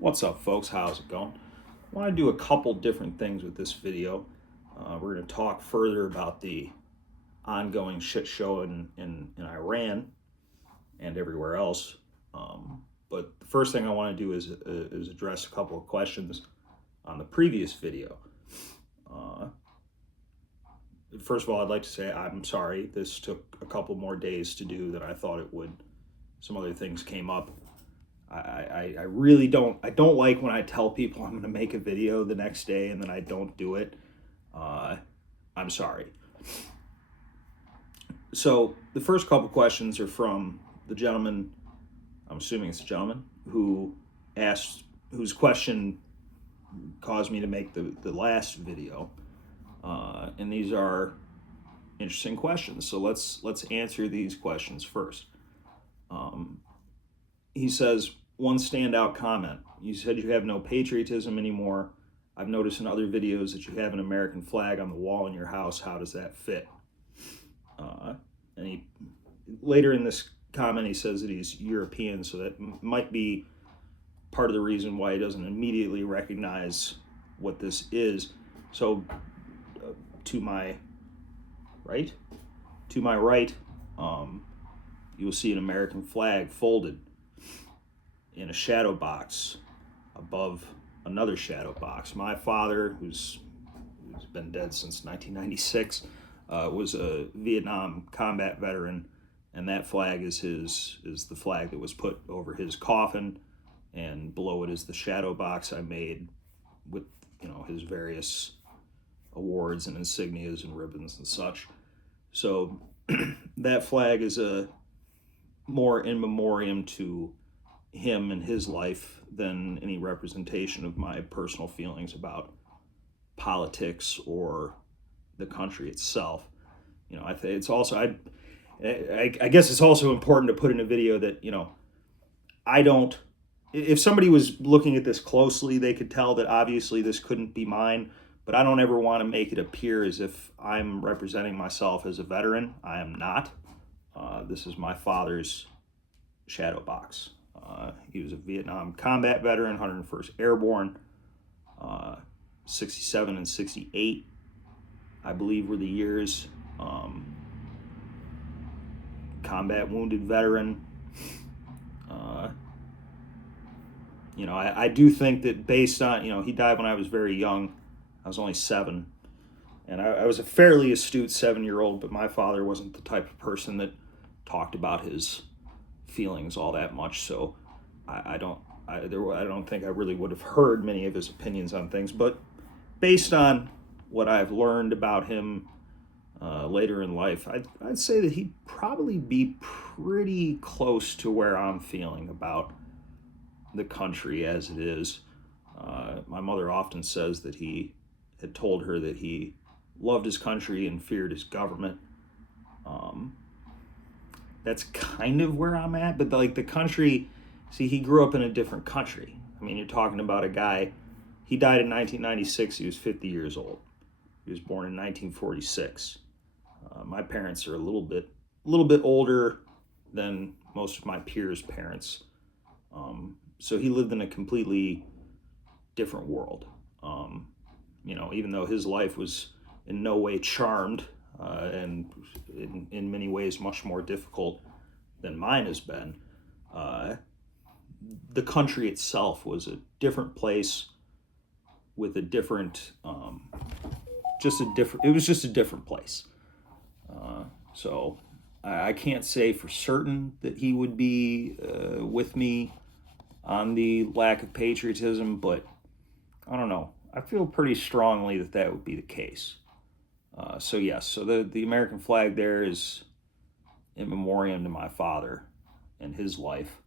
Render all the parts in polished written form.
What's up, folks? How's it going? I want to do a couple different things with this video. We're going to talk further about the ongoing shit show in Iran and everywhere else. But the first thing I want to do is address a couple of questions on the previous video. First of all, I'd like to say I'm sorry. This took a couple more days to do than I thought it would. Some other things came up. I really don't like when I tell people I'm going to make a video the next day and then I don't do it. I'm sorry. So the first couple questions are from the gentleman, I'm assuming it's a gentleman, who asked, whose question caused me to make the last video. And these are interesting questions. So let's answer these questions first. He says, one standout comment. You said you have no patriotism anymore. I've noticed in other videos that you have an American flag on the wall in your house. How does that fit? And he later in this comment, he says that he's European, so that might be part of the reason why he doesn't immediately recognize what this is. So to my right, you'll see an American flag folded in a shadow box above another shadow box. My father, who's been dead since 1996, was a Vietnam combat veteran, and that flag is the flag that was put over his coffin, and below it is the shadow box I made with his various awards and insignias and ribbons and such. So that flag is a more in memoriam to him and his life than any representation of my personal feelings about politics or the country itself. I think it's also I guess it's also important to put in a video that I don't. If somebody was looking at this closely, they could tell that obviously this couldn't be mine. But I don't ever want to make it appear as if I'm representing myself as a veteran. I am not. This is my father's shadow box. He was a Vietnam combat veteran, 101st Airborne, 67 and 68, I believe were the years. Combat wounded veteran. I do think that based on, he died when I was very young. I was only 7. And I was a fairly astute 7-year-old, but my father wasn't the type of person that talked about his feelings all that much, so I don't think I really would have heard many of his opinions on things. But based on what I've learned about him later in life, I'd say that he'd probably be pretty close to where I'm feeling about the country as it is. My mother often says that he had told her that he loved his country and feared his government. That's kind of where I'm at, but the country, see, he grew up in a different country. I mean, you're talking about a guy, he died in 1996, he was 50 years old. He was born in 1946. My parents are a little bit older than most of my peers' parents. So he lived in a completely different world. Even though his life was in no way charmed, and in many ways much more difficult than mine has been, the country itself was a different place with a different, it was just a different place. So I can't say for certain that he would be with me on the lack of patriotism, but I don't know. I feel pretty strongly that would be the case. So yes, so the American flag there is in memoriam to my father and his life.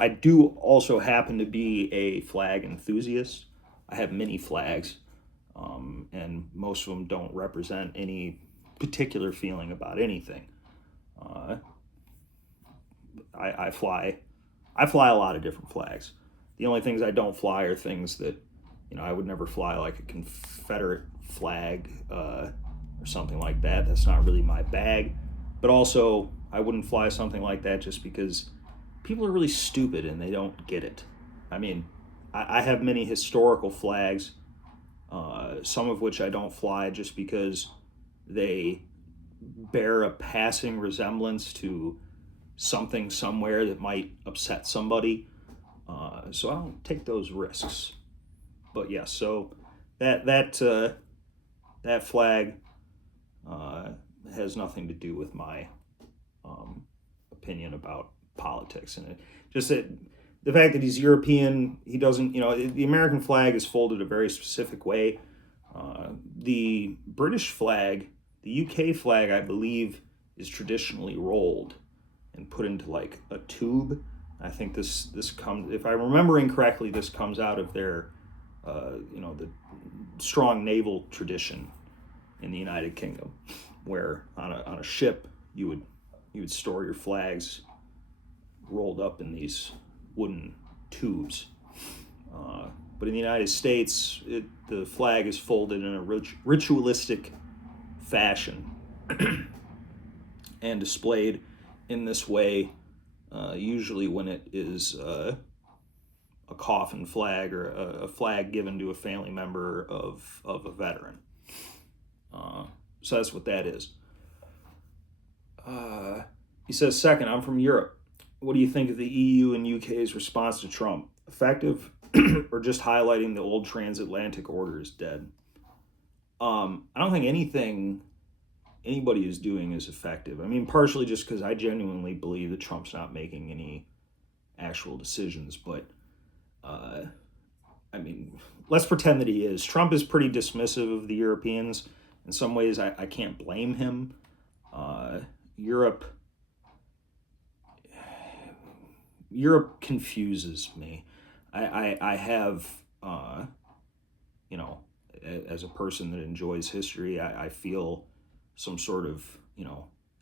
I do also happen to be a flag enthusiast. I have many flags, and most of them don't represent any particular feeling about anything. I fly a lot of different flags. The only things I don't fly are things that, I would never fly, like a Confederate flag or something like that. That's not really my bag. But also, I wouldn't fly something like that just because people are really stupid and they don't get it. I mean, I have many historical flags, some of which I don't fly just because they bear a passing resemblance to something somewhere that might upset somebody. So I don't take those risks. But yes, so that flag has nothing to do with my opinion about politics, and it just that the fact that he's European, he doesn't, the American flag is folded a very specific way. The British flag, the UK flag, I believe, is traditionally rolled and put into like a tube. I think this comes, if I'm remembering correctly, this comes out of their, the strong naval tradition in the United Kingdom, where on a ship you would store your flags rolled up in these wooden tubes. But in the United States, the flag is folded in a ritualistic fashion and displayed in this way, usually when it is a coffin flag or a flag given to a family member of a veteran. So that's what that is. He says, second, I'm from Europe. What do you think of the EU and UK's response to Trump? Effective or just highlighting the old transatlantic order is dead? I don't think anything anybody is doing is effective. I mean, partially just because I genuinely believe that Trump's not making any actual decisions, but I mean, let's pretend that he is. Trump is pretty dismissive of the Europeans. In some ways, I can't blame him. Europe confuses me. I have, as a person that enjoys history, I feel some sort of,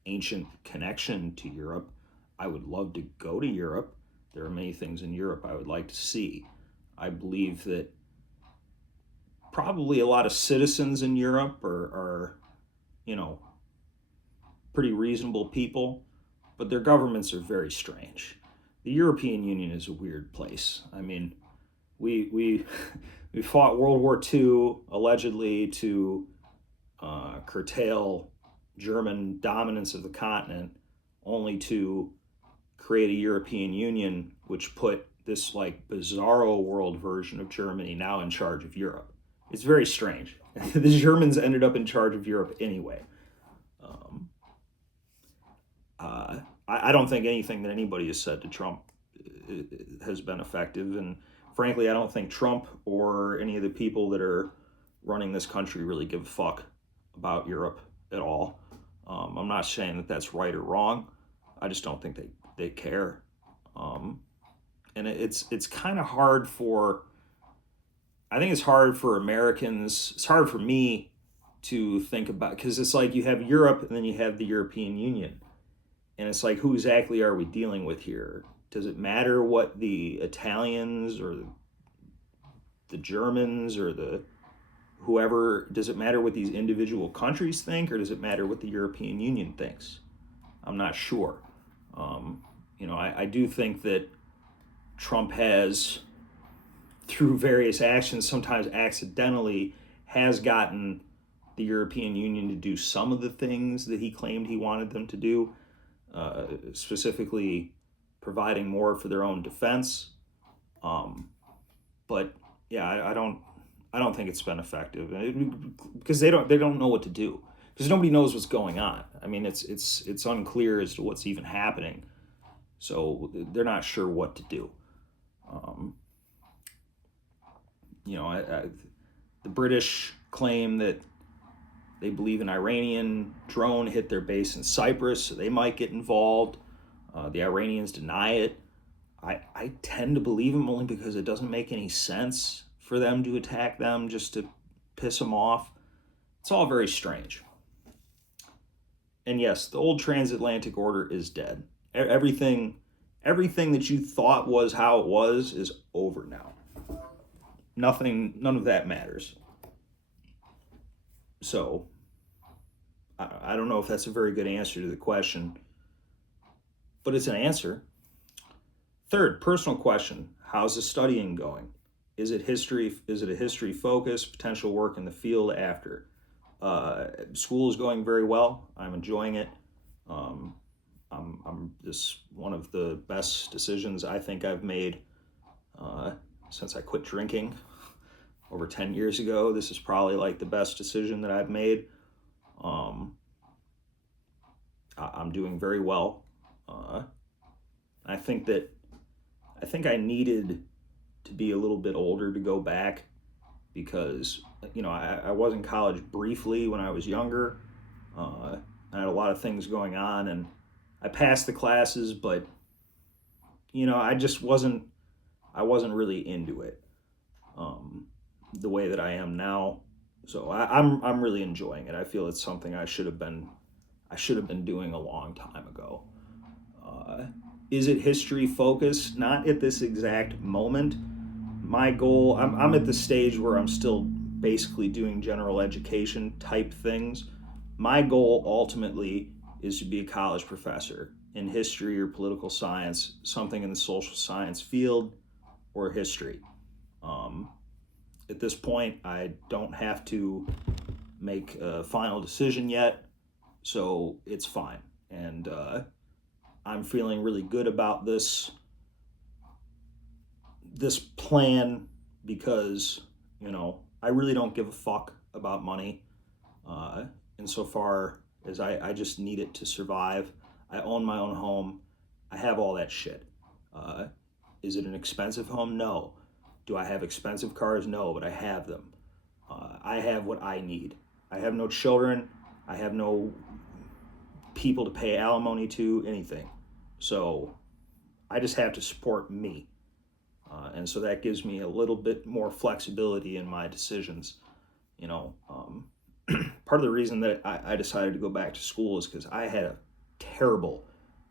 ancient connection to Europe. I would love to go to Europe. There are many things in Europe I would like to see. I believe that probably a lot of citizens in Europe are pretty reasonable people, but their governments are very strange. The European Union is a weird place. I mean, we fought World War II allegedly to curtail German dominance of the continent, only to create a European Union which put this like bizarro world version of Germany now in charge of Europe. It's very strange. The Germans ended up in charge of Europe anyway. I don't think anything that anybody has said to Trump has been effective, and frankly, I don't think Trump or any of the people that are running this country really give a fuck about Europe at all. I'm not saying that that's right or wrong. I just don't think they care. And it's kind of hard I think it's hard for Americans, it's hard for me to think about, because it's like you have Europe and then you have the European Union. And it's like, who exactly are we dealing with here? Does it matter what the Italians or the Germans or the whoever, does it matter what these individual countries think, or does it matter what the European Union thinks? I'm not sure. I do think that Trump has, through various actions, sometimes accidentally, has gotten the European Union to do some of the things that he claimed he wanted them to do, specifically providing more for their own defense. But yeah, I don't think it's been effective, because they don't know what to do, because nobody knows what's going on. I mean, it's unclear as to what's even happening, so they're not sure what to do. The British claim that they believe an Iranian drone hit their base in Cyprus, so they might get involved. The Iranians deny it. I tend to believe them only because it doesn't make any sense for them to attack them just to piss them off. It's all very strange. And yes, the old transatlantic order is dead. Everything that you thought was how it was is over now. None of that matters. So, I don't know if that's a very good answer to the question, but it's an answer. Third, personal question: how's the studying going? Is it history? Is it a history focus? Potential work in the field after? School is going very well. I'm enjoying it. Um, I'm this one of the best decisions I think I've made uh, since I quit drinking over 10 years ago. This is probably like the best decision that I've made. Um, I'm doing very well. Uh, I think that I think I needed to be a little bit older to go back because I was in college briefly when I was younger. I had a lot of things going on, and I passed the classes, but I just wasn't really into it the way that I am now. So I'm really enjoying it. I feel it's something I should have been doing a long time ago. Uh, is it history focused? Not at this exact moment. My goal, I'm at the stage where I'm still basically doing general education type things. My goal ultimately is to be a college professor in history or political science, something in the social science field or history. Um, at this point, I don't have to make a final decision yet, so it's fine. And I'm feeling really good about this plan because I really don't give a fuck about money. Uh, Insofar as I just need it to survive. I own my own home. I have all that shit. Uh, is it an expensive home? No. Do I have expensive cars? No, but I have them. I have what I need. I have no children. I have no people to pay alimony to, anything. So I just have to support me. And so that gives me a little bit more flexibility in my decisions. You know, part of the reason that I decided to go back to school is because I had a terrible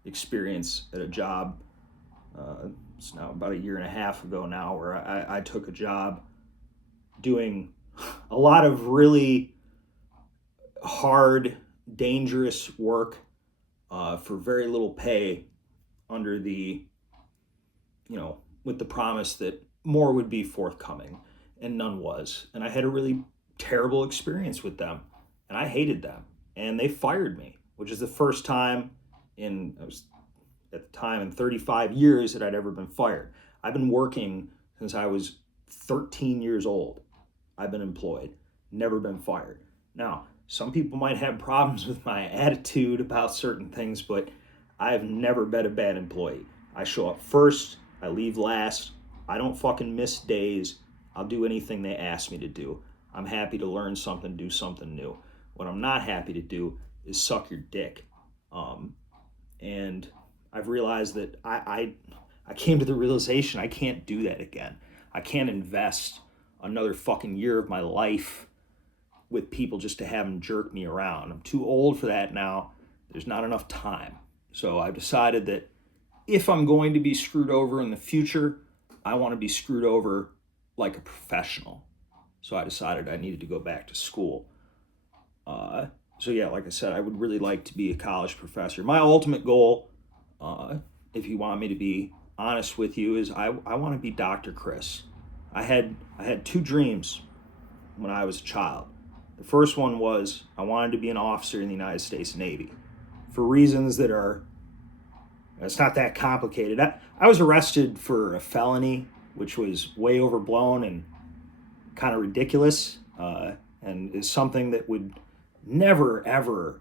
experience at a job. It's now about a year and a half ago now, where I took a job doing a lot of really hard, dangerous work for very little pay, under with the promise that more would be forthcoming, and none was. And I had a really terrible experience with them, and I hated them, and they fired me, which is the first time I was at the time in 35 years that I'd ever been fired. I've been working since I was 13 years old. I've been employed, never been fired. Now, some people might have problems with my attitude about certain things, but I've never been a bad employee. I show up first, I leave last, I don't fucking miss days. I'll do anything they ask me to do. I'm happy to learn something, do something new. What I'm not happy to do is suck your dick. And I've realized that I came to the realization I can't do that again. I can't invest another fucking year of my life with people just to have them jerk me around. I'm too old for that now. There's not enough time. So I've decided that if I'm going to be screwed over in the future, I want to be screwed over like a professional. So I decided I needed to go back to school. So yeah, like I said, I would really like to be a college professor. My ultimate goal, if you want me to be honest with you, is I want to be Dr. Chris. I had two dreams when I was a child. The first one was I wanted to be an officer in the United States Navy, for reasons that it's not that complicated. I was arrested for a felony, which was way overblown and kind of ridiculous, and is something that would never, ever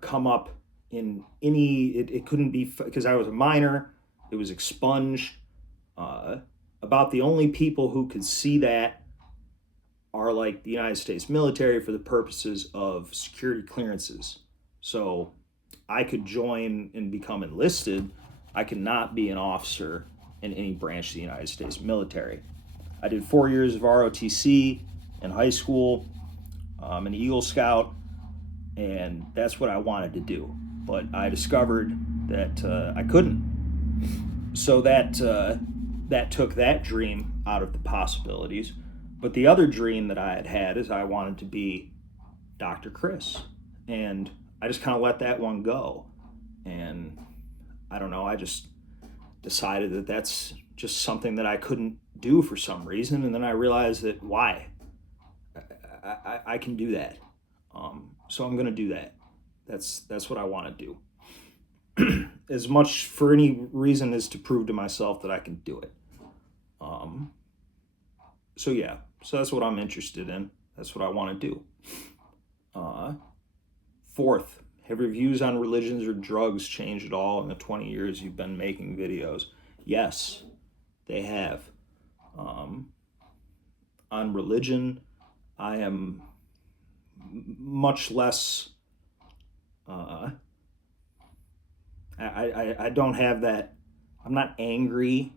come up in any, it couldn't be, because I was a minor, it was expunged. About the only people who could see that are like the United States military for the purposes of security clearances. So I could join and become enlisted. I could not be an officer in any branch of the United States military. I did 4 years of ROTC in high school. I'm an Eagle Scout, and that's what I wanted to do. But I discovered that I couldn't. So that took that dream out of the possibilities. But the other dream that I had is I wanted to be Dr. Chris. And I just kind of let that one go. And I don't know, decided that that's just something that I couldn't do for some reason. And then I realized that why? I can do that. So I'm going to do that. That's what I want to do. As much for any reason as to prove to myself that I can do it. So yeah, so that's what I'm interested in. That's what I want to do. Fourth, have your views on religions or drugs changed at all in the 20 years you've been making videos? Yes, they have. On religion, I am much less. I don't have that. I'm not angry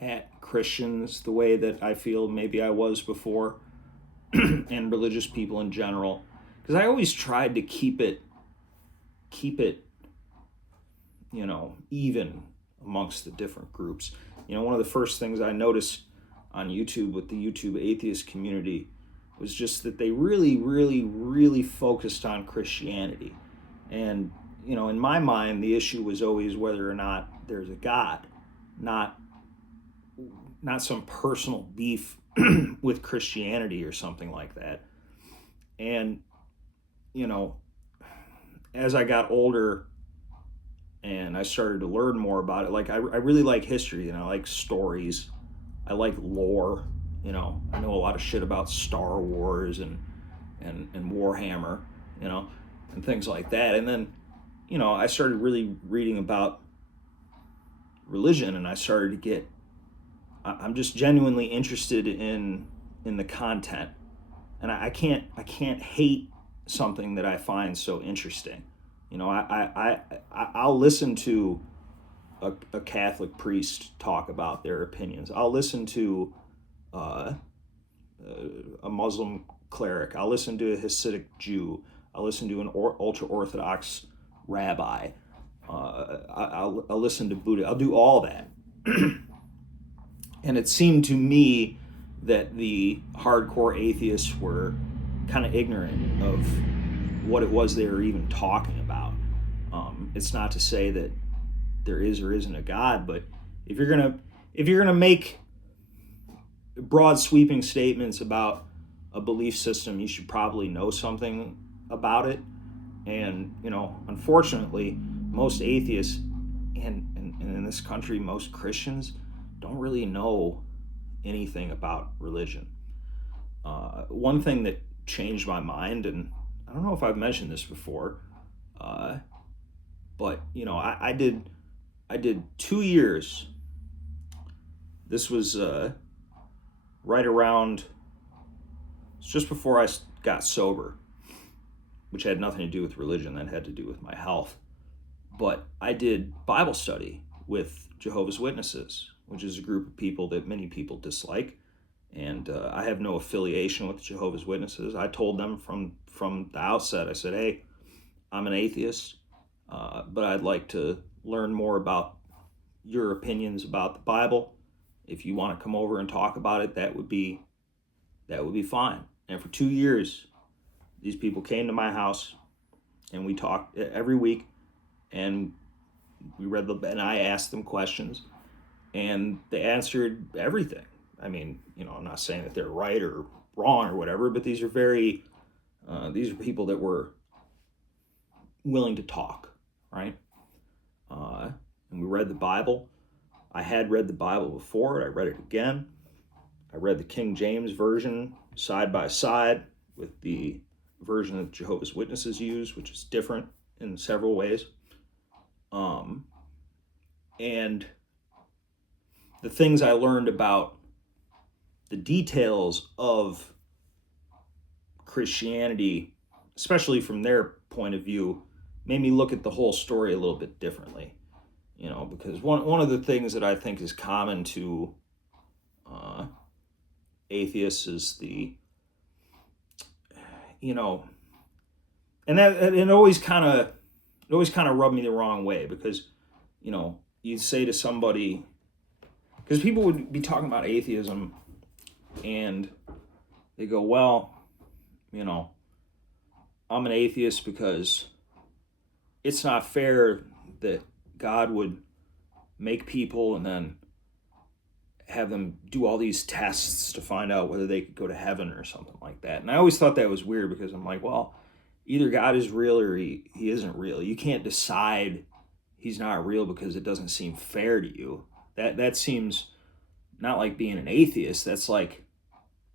at Christians the way that I feel maybe I was before, and religious people in general, because I always tried to keep it, even amongst the different groups. One of the first things I noticed on YouTube with the YouTube atheist community was just that they really, really, really focused on Christianity. And, in my mind, the issue was always whether or not there's a God, not some personal beef with Christianity or something like that. And, as I got older and I started to learn more about it, like I really like history and I like stories. I like lore. I know a lot of shit about Star Wars and Warhammer, and things like that. And then, I started really reading about religion, and I started to get. I'm just genuinely interested in the content, and I can't hate something that I find so interesting. I'll listen to a Catholic priest talk about their opinions. I'll listen to a Muslim cleric. I'll listen to a Hasidic Jew. I'll listen to an ultra-Orthodox rabbi. I'll listen to Buddha. I'll do all that. And it seemed to me that the hardcore atheists were kind of ignorant of what it was they were even talking about. It's not to say that there is or isn't a God, but if you're gonna make broad sweeping statements about a belief system, you should probably know something about it. And unfortunately, most atheists and in this country, most Christians don't really know anything about religion. One thing that changed my mind, and I don't know if I've mentioned this before, but I did 2 years. This was right around, just before I got sober, which had nothing to do with religion. That had to do with my health. But I did Bible study with Jehovah's Witnesses, which is a group of people that many people dislike. And I have no affiliation with Jehovah's Witnesses. I told them from the outset, I said, hey, I'm an atheist, but I'd like to learn more about your opinions about the Bible. If you want to come over and talk about it, that would be fine. And for 2 years, these people came to my house and we talked every week, and we read and I asked them questions, and they answered everything. I mean, I'm not saying that they're right or wrong or whatever, but these are these are people that were willing to talk, right? And we read the Bible. I had read the Bible before. I read it again. I read the King James Version side by side with the version that Jehovah's Witnesses use, which is different in several ways. And the things I learned about the details of Christianity, especially from their point of view, made me look at the whole story a little bit differently. Because one of the things that I think is common to atheists is and it always kind of rubbed me the wrong way, because you'd say to somebody, because people would be talking about atheism and they go, well, I'm an atheist because it's not fair that God would make people and then have them do all these tests to find out whether they could go to heaven or something like that. And I always thought that was weird because I'm like, well, either God is real or he isn't real. You can't decide he's not real because it doesn't seem fair to you. That seems not like being an atheist. That's like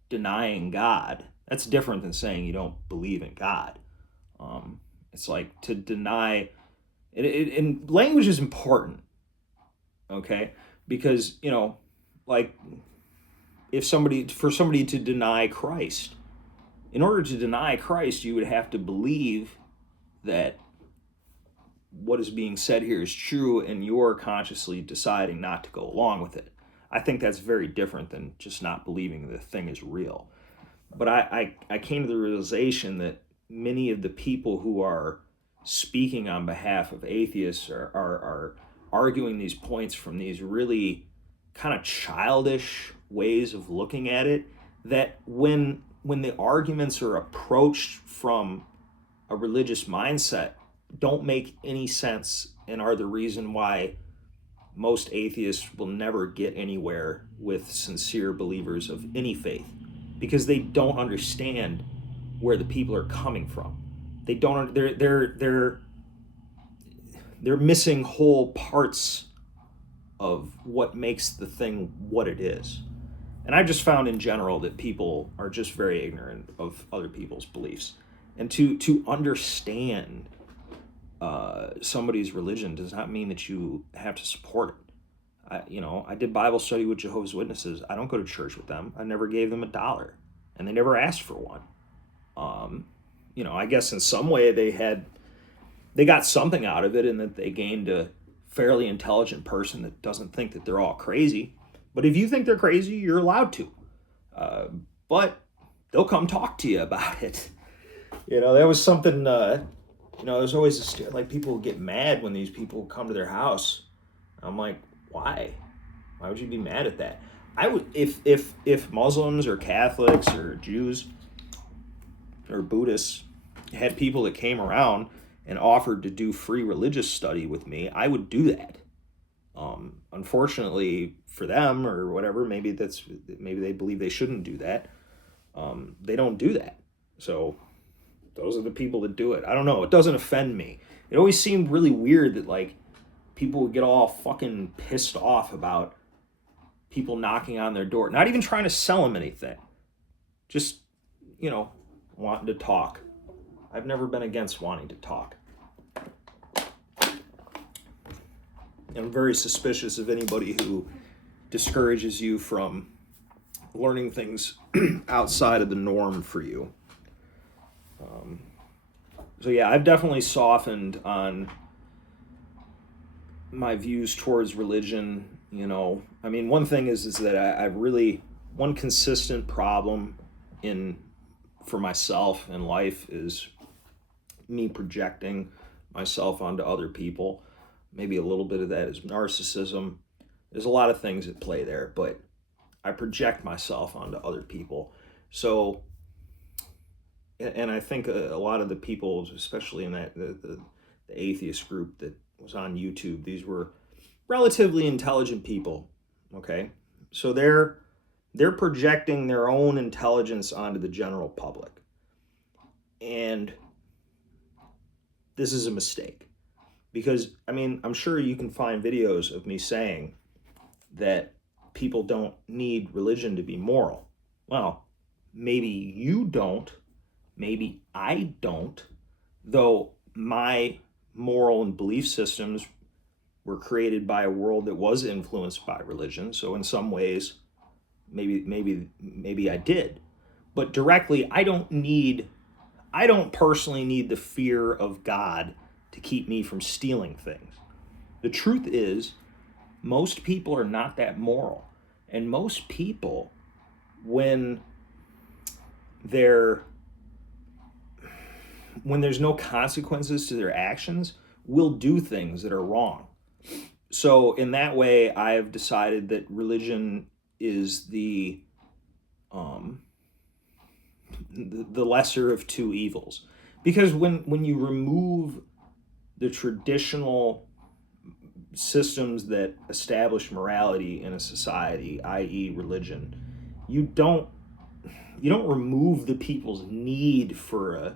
denying God. That's different than saying you don't believe in God. It's like to deny it, and language is important, okay? Because, like for somebody to deny Christ, in order to deny Christ, you would have to believe that what is being said here is true and you're consciously deciding not to go along with it. I think that's very different than just not believing the thing is real. But I came to the realization that many of the people who are speaking on behalf of atheists are arguing these points from these really kind of childish ways of looking at it, that when the arguments are approached from a religious mindset, don't make any sense and are the reason why most atheists will never get anywhere with sincere believers of any faith, because they don't understand where the people are coming from. They don't. They're missing whole parts of what makes the thing what it is. And I've just found in general that people are just very ignorant of other people's beliefs. And to understand somebody's religion does not mean that you have to support it. I did Bible study with Jehovah's Witnesses. I don't go to church with them. I never gave them $1, and they never asked for one. I guess in some way they got something out of it, and that they gained a fairly intelligent person that doesn't think that they're all crazy. But if you think they're crazy, you're allowed to. But they'll come talk to you about it. That was something. There's always like people get mad when these people come to their house. I'm like, why? Why would you be mad at that? I would, if Muslims or Catholics or Jews or Buddhists had people that came around and offered to do free religious study with me, I would do that. Unfortunately for them or whatever, maybe they believe they shouldn't do that. They don't do that. So those are the people that do it. I don't know. It doesn't offend me. It always seemed really weird that like people would get all fucking pissed off about people knocking on their door, not even trying to sell them anything. Just, wanting to talk. I've never been against wanting to talk. I'm very suspicious of anybody who discourages you from learning things outside of the norm for you. So yeah, I've definitely softened on my views towards religion. One thing is that I've really, one consistent problem for myself in life is me projecting myself onto other people. Maybe a little bit of that is narcissism. There's a lot of things at play there, but I project myself onto other people. So, and I think a lot of the people, especially in that the atheist group that was on YouTube, these were relatively intelligent people. Okay, so they're projecting their own intelligence onto the general public, and this is a mistake. Because, I'm sure you can find videos of me saying that people don't need religion to be moral. Well, maybe you don't, maybe I don't, though my moral and belief systems were created by a world that was influenced by religion. So in some ways, maybe I did. But directly, I don't personally need the fear of God to keep me from stealing things. The truth is, most people are not that moral. And most people, when there's no consequences to their actions, will do things that are wrong. So in that way, I've decided that religion is the lesser of two evils. Because when you remove the traditional systems that establish morality in a society, i.e., religion, you don't remove the people's need for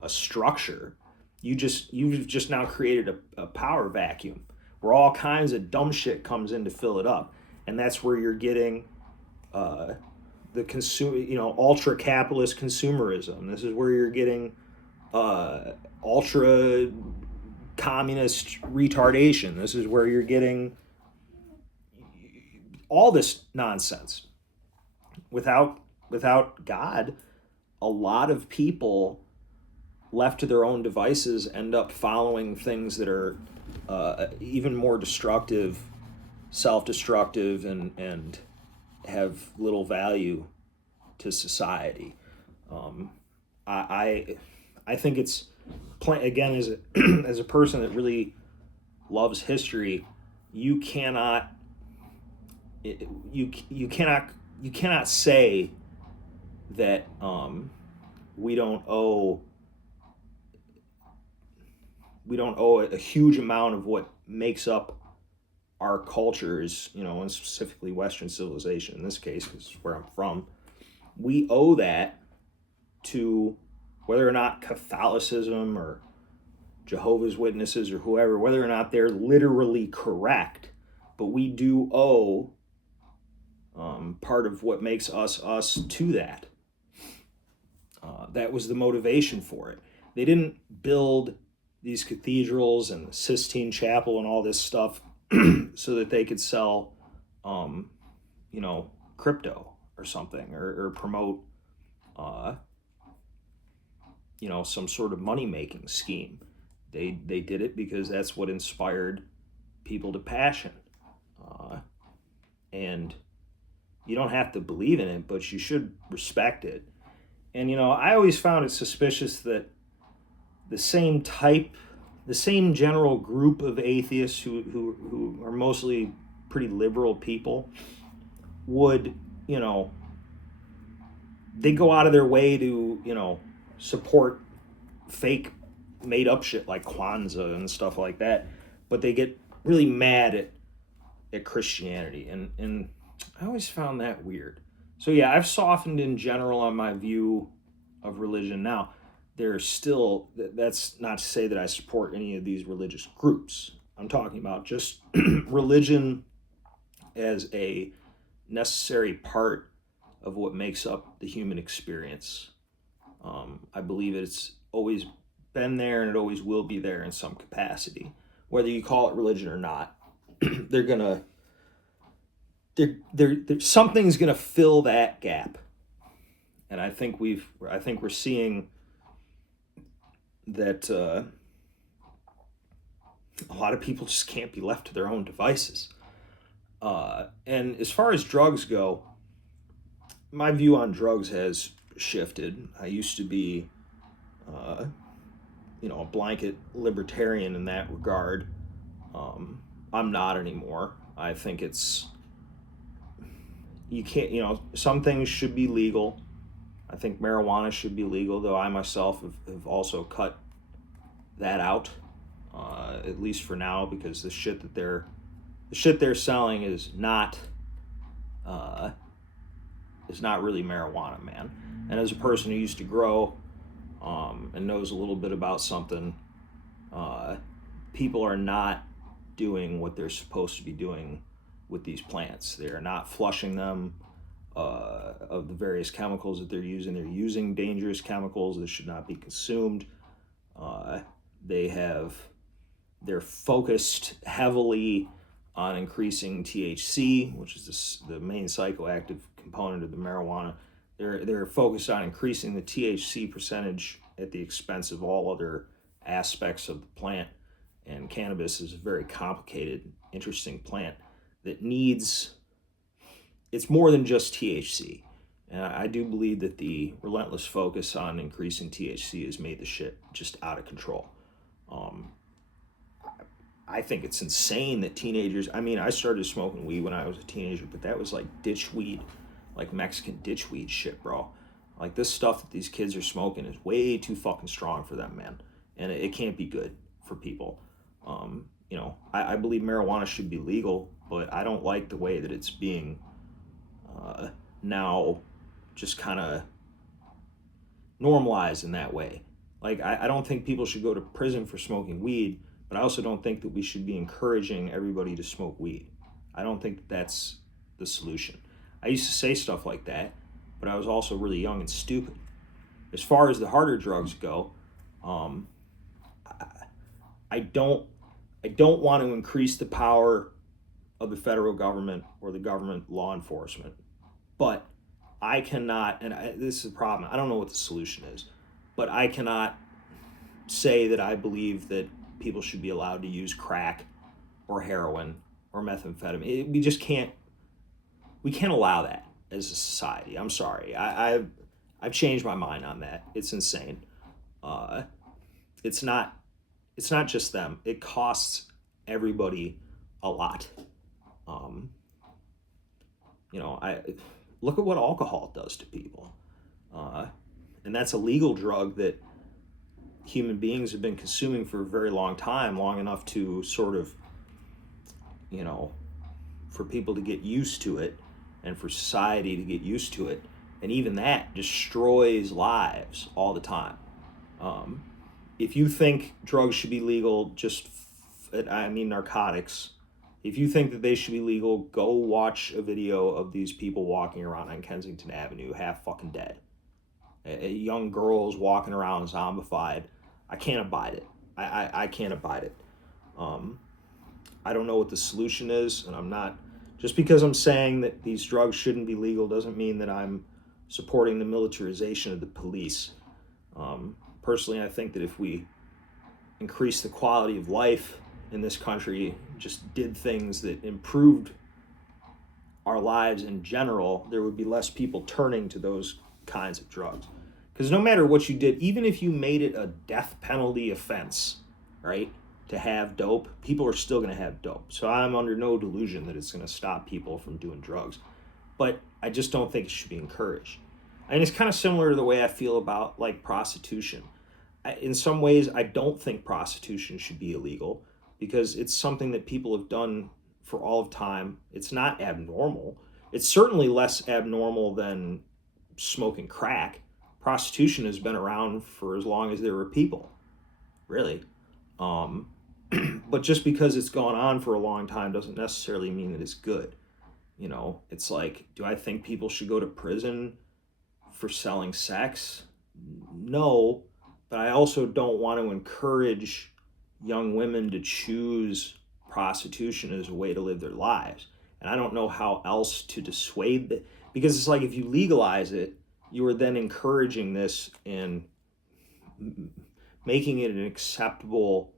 a structure. You've just now created a power vacuum where all kinds of dumb shit comes in to fill it up, and that's where you're getting the consumer, ultra capitalist consumerism. This is where you're getting ultra communist retardation. This is where you're getting all this nonsense. Without God, a lot of people left to their own devices end up following things that are even more destructive, self-destructive, and have little value to society. I think it's, again, as a person that really loves history, you cannot say that we don't owe a huge amount of what makes up our cultures, and specifically Western civilization in this case, because it's where I'm from. We owe that to whether or not Catholicism or Jehovah's Witnesses or whoever, whether or not they're literally correct, but we do owe part of what makes us to that. That was the motivation for it. They didn't build these cathedrals and the Sistine Chapel and all this stuff so that they could sell, crypto or something, or promote, some sort of money-making scheme. They did it because that's what inspired people to passion. And you don't have to believe in it, but you should respect it. And, I always found it suspicious that the same general group of atheists who are mostly pretty liberal people would, they go out of their way to, support fake made up shit like Kwanzaa and stuff like that, but they get really mad at Christianity, and I always found that weird. So yeah, I've softened in general on my view of religion. Now, there's still, that's not to say that I support any of these religious groups. I'm talking about just religion as a necessary part of what makes up the human experience. I believe it's always been there and it always will be there in some capacity. Whether you call it religion or not, something's gonna fill that gap. And I think we're seeing that a lot of people just can't be left to their own devices. And as far as drugs go, my view on drugs has shifted. I used to be, a blanket libertarian in that regard. I'm not anymore. I think you can't, some things should be legal. I think marijuana should be legal, though I myself have also cut that out, at least for now, because the shit they're selling is not really marijuana, man. And as a person who used to grow and knows a little bit about something, people are not doing what they're supposed to be doing with these plants. They are not flushing them of the various chemicals that they're using. They're using dangerous chemicals that should not be consumed. They're focused heavily on increasing THC, which is the main psychoactive component of the marijuana. They're focused on increasing the THC percentage at the expense of all other aspects of the plant. And cannabis is a very complicated, interesting plant that it's more than just THC. And I do believe that the relentless focus on increasing THC has made the shit just out of control. I think it's insane that teenagers, I started smoking weed when I was a teenager, but that was like ditch weed, like Mexican ditch weed shit, bro. Like, this stuff that these kids are smoking is way too fucking strong for them, man. And it can't be good for people. I believe marijuana should be legal, but I don't like the way that it's being now just kind of normalized in that way. Like, I don't think people should go to prison for smoking weed, but I also don't think that we should be encouraging everybody to smoke weed. I don't think that that's the solution. I used to say stuff like that, but I was also really young and stupid. As far as the harder drugs go, um, I don't want to increase the power of the federal government or the government law enforcement, but I cannot, and this is a problem. I don't know what the solution is, but I cannot say that I believe that people should be allowed to use crack or heroin or methamphetamine. We just can't. We can't allow that as a society. I'm sorry. I've changed my mind on that. It's insane. Uh, it's not. It's not just them. It costs everybody a lot. Um, I look at what alcohol does to people, uh, and that's a legal drug that human beings have been consuming for a very long time, long enough to sort of, you know, for people to get used to it and for society to get used to it. And even that destroys lives all the time. Um, if you think drugs should be legal, narcotics, if you think that they should be legal, go watch a video of these people walking around on Kensington Avenue half fucking dead. Young girls walking around zombified. I can't abide it. I can't abide it. Um, I don't know what the solution is, and I'm not. Just because I'm saying that these drugs shouldn't be legal doesn't mean that I'm supporting the militarization of the police. Personally, I think that if we increase the quality of life in this country, just did things that improved our lives in general, there would be less people turning to those kinds of drugs. Because no matter what you did, even if you made it a death penalty offense, right, to have dope, people are still going to have dope. So I'm under no delusion that it's going to stop people from doing drugs. But I just don't think it should be encouraged. I mean, it's kind of similar to the way I feel about, like, prostitution. In some ways, I don't think prostitution should be illegal because it's something that people have done for all of time. It's not abnormal. It's certainly less abnormal than smoking crack. Prostitution has been around for as long as there were people, really. Um, but just because it's gone on for a long time doesn't necessarily mean that it's good. It's like, do I think people should go to prison for selling sex? No, but I also don't want to encourage young women to choose prostitution as a way to live their lives. And I don't know how else to dissuade that, because it's like if you legalize it, you are then encouraging this and making it an acceptable,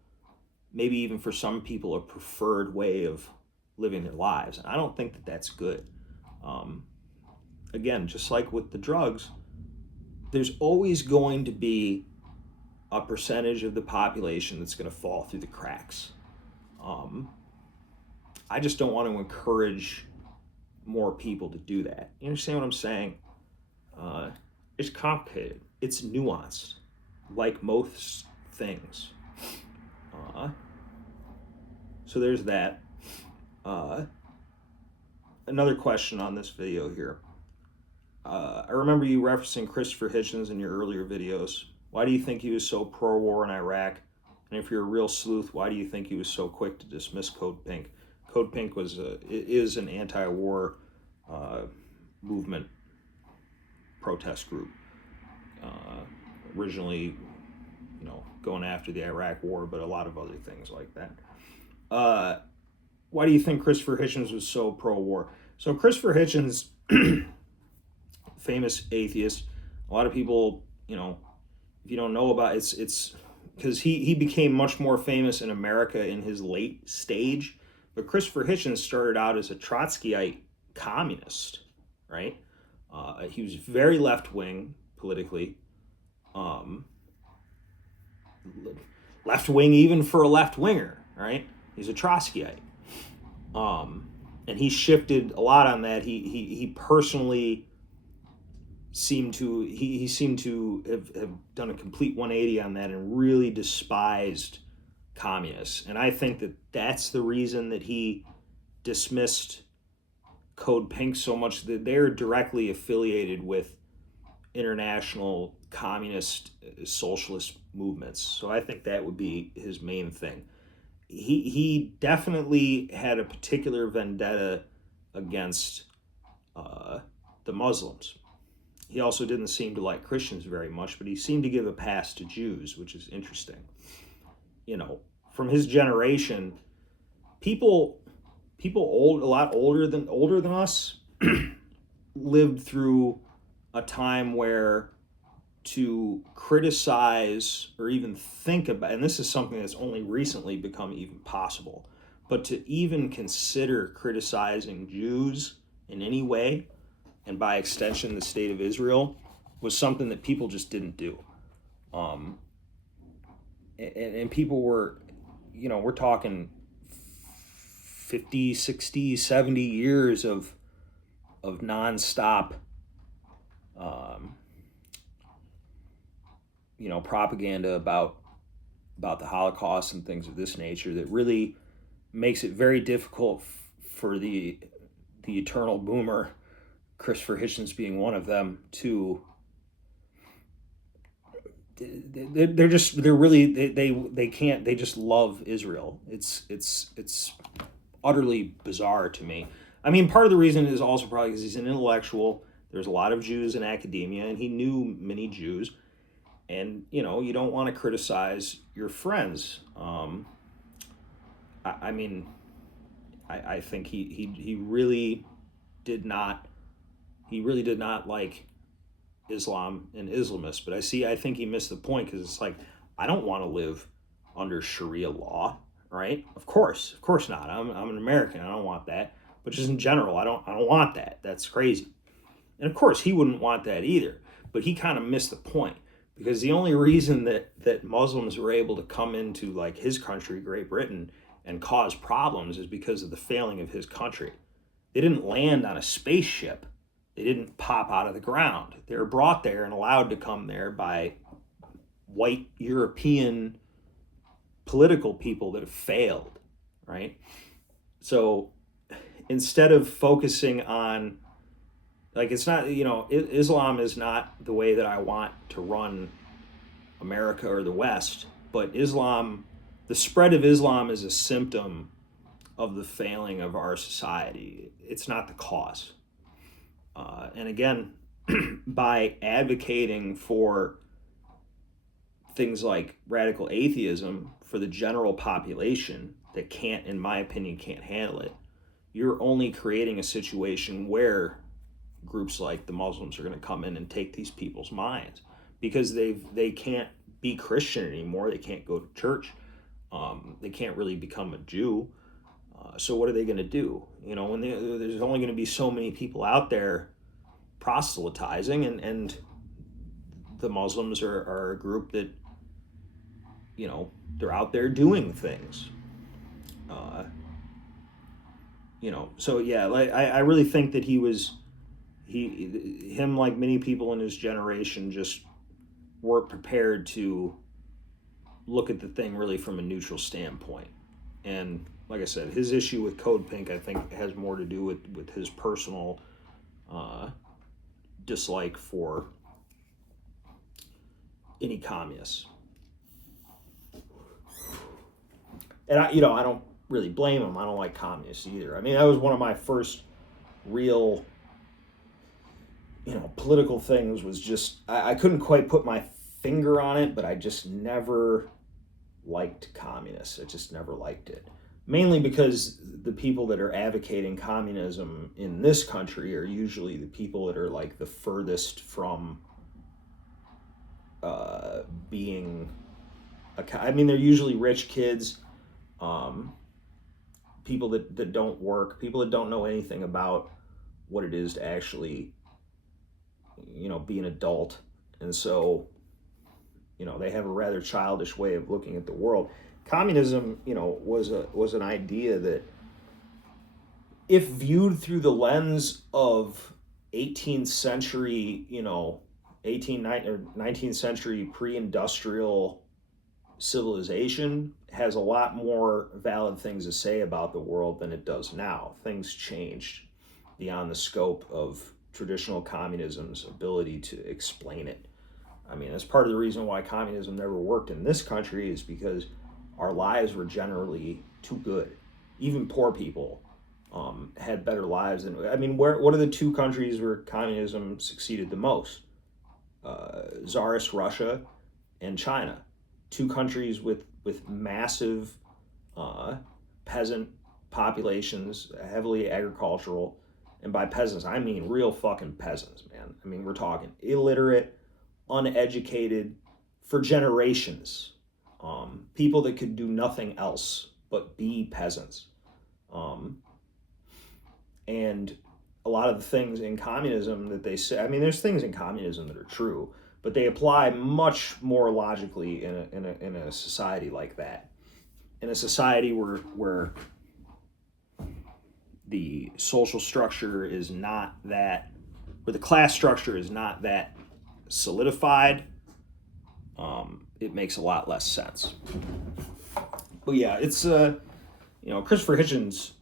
maybe even for some people, a preferred way of living their lives. And I don't think that that's good. Again, just like with the drugs, there's always going to be a percentage of the population that's going to fall through the cracks. I just don't want to encourage more people to do that. You understand what I'm saying? It's complicated. It's nuanced, like most things. So there's that. Another question on this video here. I remember you referencing Christopher Hitchens in your earlier videos. Why do you think he was so pro-war in Iraq? And if you're a real sleuth, why do you think he was so quick to dismiss Code Pink? Code Pink is an anti-war movement protest group. Originally, going after the Iraq War, but a lot of other things like that. Why do you think Christopher Hitchens was so pro-war? So Christopher Hitchens, famous atheist. A lot of people, if you don't know about it, it's because he became much more famous in America in his late stage. But Christopher Hitchens started out as a Trotskyite communist, right? He was very left-wing politically. Left-wing even for a left-winger, right? He's a Trotskyite. And he shifted a lot on that. He personally seemed to have done a complete 180 on that and really despised communists. And I think that that's the reason that he dismissed Code Pink so much, that they're directly affiliated with international communist socialist movements. So I think that would be his main thing. He definitely had a particular vendetta against the Muslims. He also didn't seem to like Christians very much, but he seemed to give a pass to Jews, which is interesting. From his generation, people a lot older than us lived through a time where to criticize or even think about, and this is something that's only recently become even possible, but to even consider criticizing Jews in any way, and by extension the state of Israel, was something that people just didn't do. And people were, we're talking 50, 60, 70 years of nonstop propaganda about the Holocaust and things of this nature that really makes it very difficult for the eternal boomer, Christopher Hitchens being one of them, to they just love Israel. It's utterly bizarre to me. I mean, part of the reason is also probably because he's an intellectual. There's a lot of Jews in academia, and he knew many Jews. And, you don't want to criticize your friends. I think he really did not like Islam and Islamists. But I think he missed the point, because it's like, I don't want to live under Sharia law, right? Of course not. I'm an American. I don't want that. But just in general, I don't want that. That's crazy. And of course, he wouldn't want that either. But he kind of missed the point, because the only reason that Muslims were able to come into like his country, Great Britain, and cause problems is because of the failing of his country. They didn't land on a spaceship. They didn't pop out of the ground. They were brought there and allowed to come there by white European political people that have failed, right? So instead of focusing on, like, it's not, Islam is not the way that I want to run America or the West, but the spread of Islam is a symptom of the failing of our society. It's not the cause. And again, by advocating for things like radical atheism for the general population that in my opinion, can't handle it, you're only creating a situation where groups like the Muslims are going to come in and take these people's minds, because they can't be Christian anymore. They can't go to church. They can't really become a Jew. So what are they going to do? When there's only going to be so many people out there proselytizing, and the Muslims are a group that, they're out there doing things. So yeah, like I really think that him, like many people in his generation, just weren't prepared to look at the thing really from a neutral standpoint. And like I said, his issue with Code Pink, I think, has more to do with his personal dislike for any communists. And I don't really blame him. I don't like communists either. I mean, that was one of my first real, political things, was just, I couldn't quite put my finger on it, but I just never liked communists. I just never liked it. Mainly because the people that are advocating communism in this country are usually the people that are like the furthest from being they're usually rich kids, people that don't work, people that don't know anything about what it is to actually, be an adult. And so, they have a rather childish way of looking at the world. Communism, was an idea that, if viewed through the lens of 18th century, 19th century pre-industrial civilization has a lot more valid things to say about the world than it does now. Things changed beyond the scope of traditional communism's ability to explain it. I mean, that's part of the reason why communism never worked in this country, is because our lives were generally too good. Even poor people had better lives than. I mean, what are the two countries where communism succeeded the most? Tsarist Russia and China, two countries with massive peasant populations, heavily agricultural, and by peasants I mean real fucking peasants, man. I mean, we're talking illiterate, uneducated for generations, people that could do nothing else but be peasants, and a lot of the things in communism that they say, I mean, there's things in communism that are true, but they apply much more logically in a society like that. In a society where the social structure is not that, where the class structure is not that solidified, it makes a lot less sense. But yeah, it's Christopher Hitchens,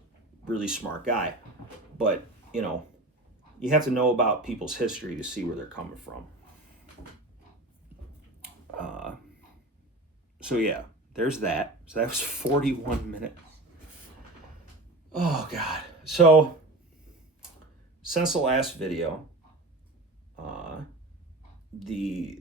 really smart guy, but you have to know about people's history to see where they're coming from. So yeah, there's that. So that was 41 minutes. Oh God. So since the last video, the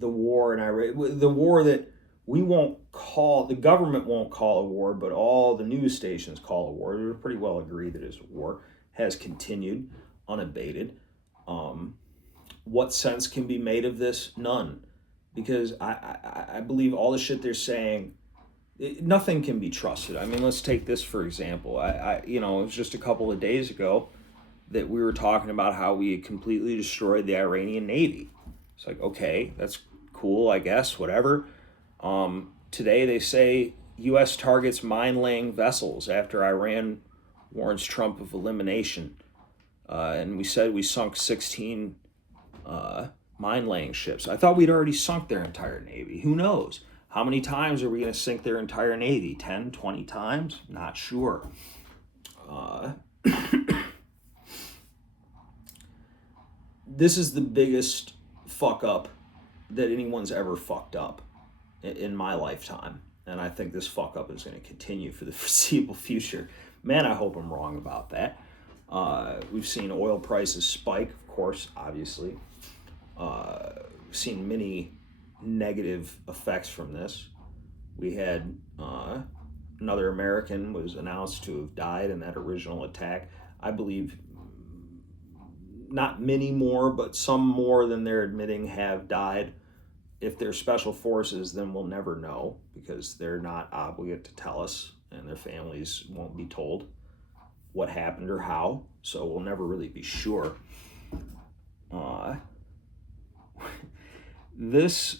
war in Iraq, the war that we won't call, the government won't call a war, but all the news stations call a war. We're pretty well agreed that it's a war, has continued unabated. What sense can be made of this? None. Because I believe all the shit they're saying, nothing can be trusted. I mean, let's take this for example. It was just a couple of days ago that we were talking about how we had completely destroyed the Iranian Navy. It's like, okay, that's cool, I guess, whatever. Today they say U.S. targets mine-laying vessels after Iran warns Trump of elimination. And we said we sunk 16 mine-laying ships. I thought we'd already sunk their entire Navy. Who knows? How many times are we going to sink their entire Navy? 10, 20 times? Not sure. This is the biggest fuck up that anyone's ever fucked up in my lifetime. And I think this fuck up is going to continue for the foreseeable future. Man, I hope I'm wrong about that. We've seen oil prices spike, of course, obviously. We've seen many negative effects from this. We had another American was announced to have died in that original attack. I believe not many more, but some more than they're admitting have died. If they're special forces, then we'll never know, because they're not obligated to tell us, and their families won't be told what happened or how, so we'll never really be sure. This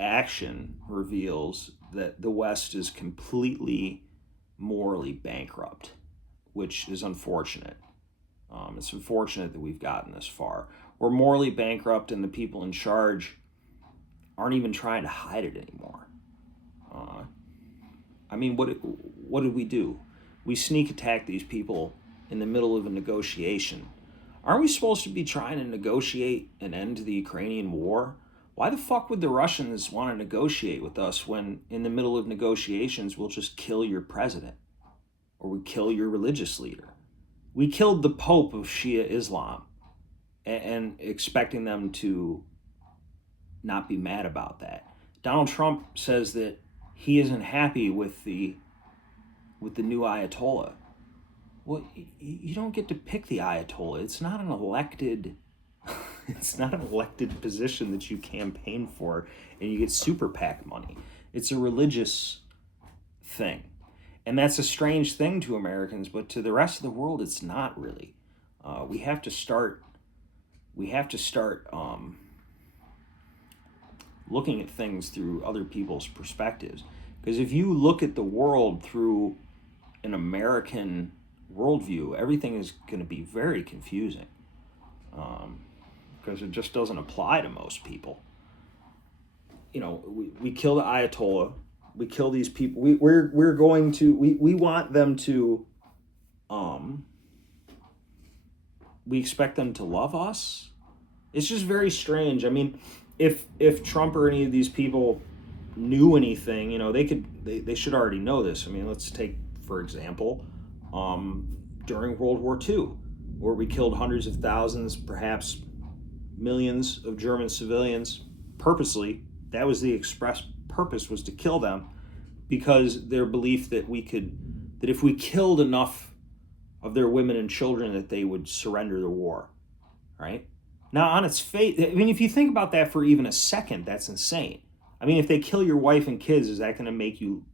action reveals that the West is completely morally bankrupt, which is unfortunate. It's unfortunate that we've gotten this far. We're morally bankrupt, and the people in charge aren't even trying to hide it anymore. I mean, what did we do? We sneak attack these people in the middle of a negotiation. Aren't we supposed to be trying to negotiate an end to the Ukrainian war? Why the fuck would the Russians want to negotiate with us when in the middle of negotiations we'll just kill your president or we kill your religious leader? We killed the Pope of Shia Islam and expecting them to not be mad about that. Donald Trump says that he isn't happy with the new Ayatollah. Well, you don't get to pick the Ayatollah. It's not an elected position that you campaign for and you get super PAC money. It's a religious thing. And that's a strange thing to Americans, but to the rest of the world, it's not really. We have to start looking at things through other people's perspectives. Because if you look at the world through an American worldview, everything is going to be very confusing. Because it just doesn't apply to most people. we kill the Ayatollah, we kill these people. We're going to we want them to, we expect them to love us. It's just very strange. I mean, if Trump or any of these people knew anything, they should already know this. I mean, let's take for example, during World War II, where we killed hundreds of thousands, perhaps millions of German civilians purposely. That was the express purpose, was to kill them, because their belief that if we killed enough of their women and children, that they would surrender the war, right? Now, on its face, I mean, if you think about that for even a second, that's insane. I mean, if they kill your wife and kids, is that going to make you,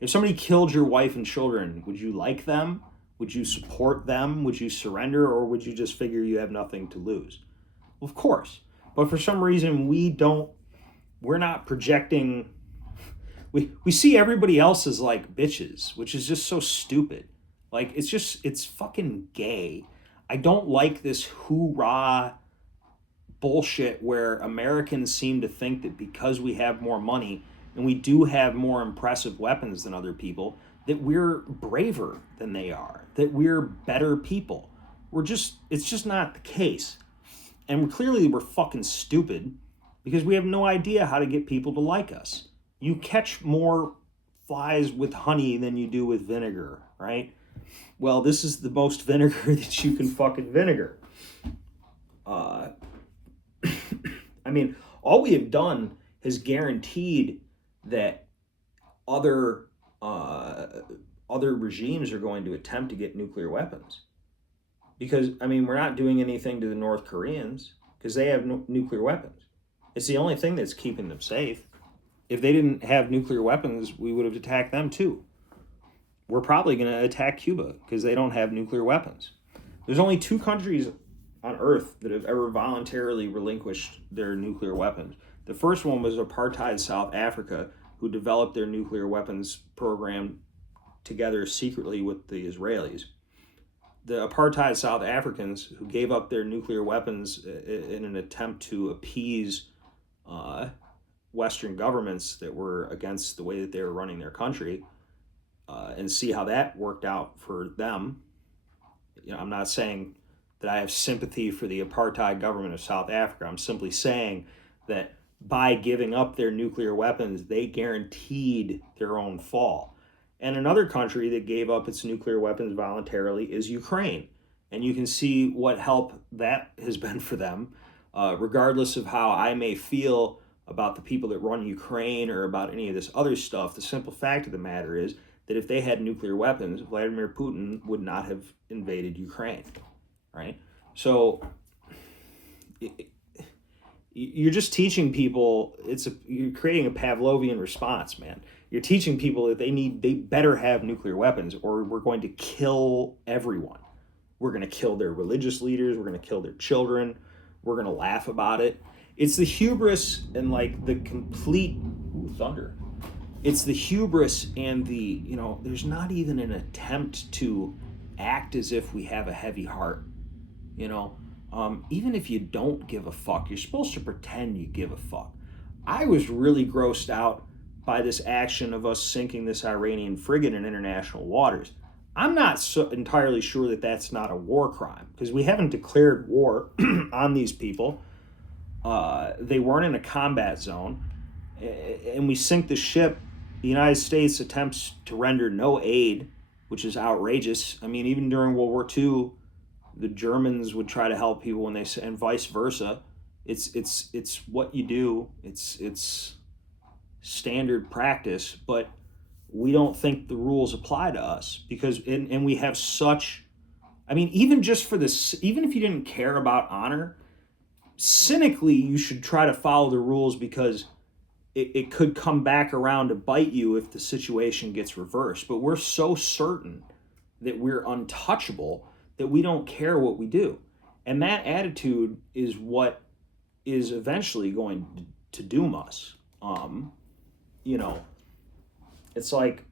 if somebody killed your wife and children, would you like them? Would you support them? Would you surrender? Or would you just figure you have nothing to lose? Well, of course. But for some reason, we're not projecting, we see everybody else as like bitches, which is just so stupid. Like, it's fucking gay. I don't like this hoorah bullshit where Americans seem to think that because we have more money and we do have more impressive weapons than other people, that we're braver than they are, that we're better people. It's just not the case. And clearly we're fucking stupid because we have no idea how to get people to like us. You catch more flies with honey than you do with vinegar, right? Well, this is the most vinegar that you can fucking vinegar. I mean, all we have done has guaranteed that other regimes are going to attempt to get nuclear weapons. Because, I mean, we're not doing anything to the North Koreans because they have nuclear weapons. It's the only thing that's keeping them safe. If they didn't have nuclear weapons, we would have attacked them too. We're probably going to attack Cuba because they don't have nuclear weapons. There's only 2 countries on Earth that have ever voluntarily relinquished their nuclear weapons. The first one was apartheid South Africa, who developed their nuclear weapons program together secretly with the Israelis. The apartheid South Africans, who gave up their nuclear weapons in an attempt to appease Western governments that were against the way that they were running their country, and see how that worked out for them. I'm not saying that I have sympathy for the apartheid government of South Africa. I'm simply saying that by giving up their nuclear weapons, they guaranteed their own fall. And another country that gave up its nuclear weapons voluntarily is Ukraine. And you can see what help that has been for them, regardless of how I may feel about the people that run Ukraine or about any of this other stuff. The simple fact of the matter is that if they had nuclear weapons, Vladimir Putin would not have invaded Ukraine, right? So you're just teaching people, you're creating a Pavlovian response, man. You're teaching people that they better have nuclear weapons or we're going to kill everyone. We're going to kill their religious leaders. We're going to kill their children. We're going to laugh about it. It's the hubris and like the complete thunder. It's the hubris and there's not even an attempt to act as if we have a heavy heart. Even if you don't give a fuck, you're supposed to pretend you give a fuck. I was really grossed out by this action of us sinking this Iranian frigate in international waters. I'm not entirely sure that that's not a war crime because we haven't declared war on these people. They weren't in a combat zone, and we sink the ship. The United States attempts to render no aid, which is outrageous. I mean, even during World War II, the Germans would try to help people when and vice versa. It's what you do. It's standard practice, but we don't think the rules apply to us because and we have such. I mean, even just for this, even if you didn't care about honor, cynically you should try to follow the rules because it could come back around to bite you if the situation gets reversed. But we're so certain that we're untouchable that we don't care what we do. And that attitude is what is eventually going to doom us. It's like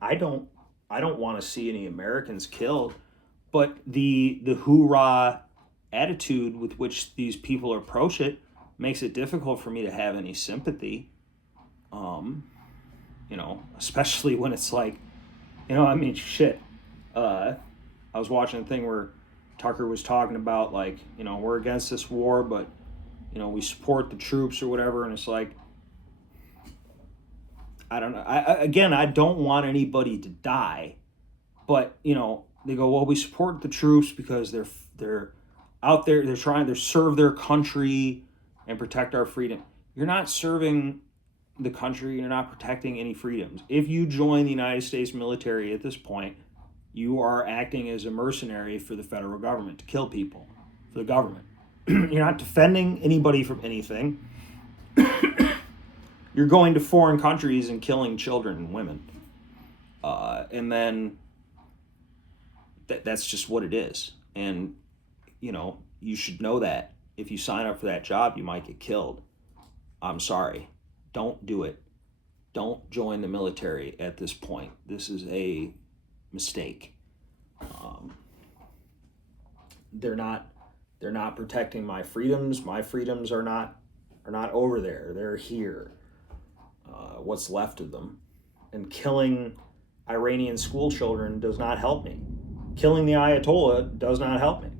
I don't want to see any Americans killed, but the hoorah attitude with which these people approach it makes it difficult for me to have any sympathy. Especially when it's like, I mean, shit. I was watching a thing where Tucker was talking about, like, we're against this war, but, we support the troops or whatever. And it's like, I don't know. I don't want anybody to die, but, they go, well, we support the troops because they're out there, they're trying to serve their country and protect our freedom. You're not serving the country, you're not protecting any freedoms. If you join the United States military at this point, you are acting as a mercenary for the federal government to kill people, for the government. You're not defending anybody from anything. You're going to foreign countries and killing children and women. And then that's just what it is. And, you should know that. If you sign up for that job, you might get killed. I'm sorry. Don't do it. Don't join the military at this point. This is a mistake. They're not protecting my freedoms. My freedoms are not over there. They're here. What's left of them. And killing Iranian school children does not help me. Killing the Ayatollah does not help me.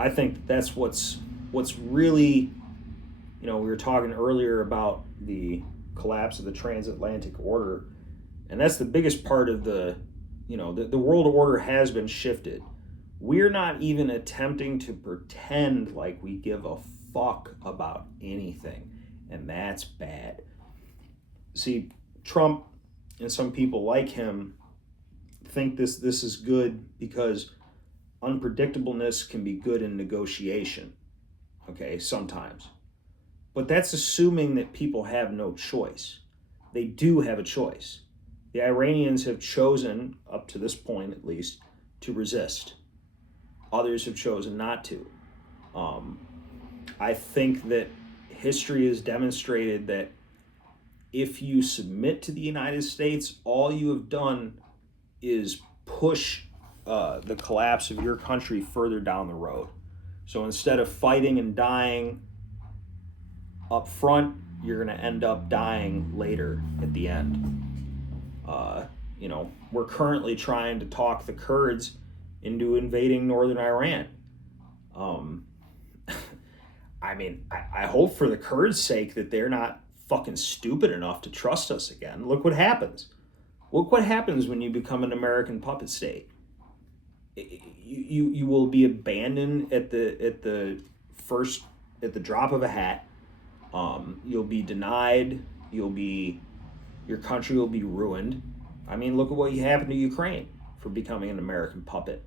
I think that's what's really, we were talking earlier about the collapse of the transatlantic order, and that's the biggest part of the world order has been shifted. We're not even attempting to pretend like we give a fuck about anything, and that's bad. See, Trump and some people like him think this is good because unpredictableness can be good in negotiation, okay, sometimes. But that's assuming that people have no choice. They do have a choice. The Iranians have chosen, up to this point at least, to resist. Others have chosen not to. I think that history has demonstrated that if you submit to the United States, all you have done is push the collapse of your country further down the road. So instead of fighting and dying up front, you're going to end up dying later at the end. We're currently trying to talk the Kurds into invading northern Iran. I mean, I hope for the Kurds' sake that they're not fucking stupid enough to trust us again. Look what happens. Look what happens when you become an American puppet state. You will be abandoned at the drop of a hat. You'll be denied. Your country will be ruined. I mean, look at what happened to Ukraine for becoming an American puppet.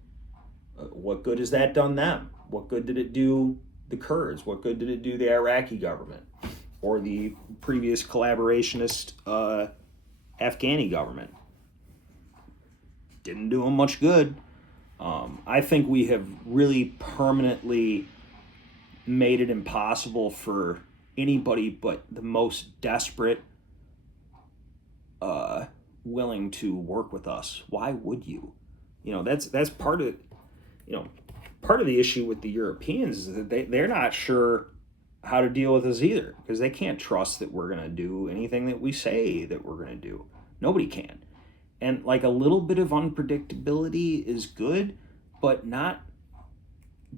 What good has that done them? What good did it do the Kurds? What good did it do the Iraqi government or the previous collaborationist Afghani government? Didn't do them much good. I think we have really permanently made it impossible for anybody but the most desperate willing to work with us. Why would you? That's part of the issue with the Europeans is that they're not sure how to deal with us either, because they can't trust that we're going to do anything that we say that we're going to do. Nobody can. And like a little bit of unpredictability is good, but no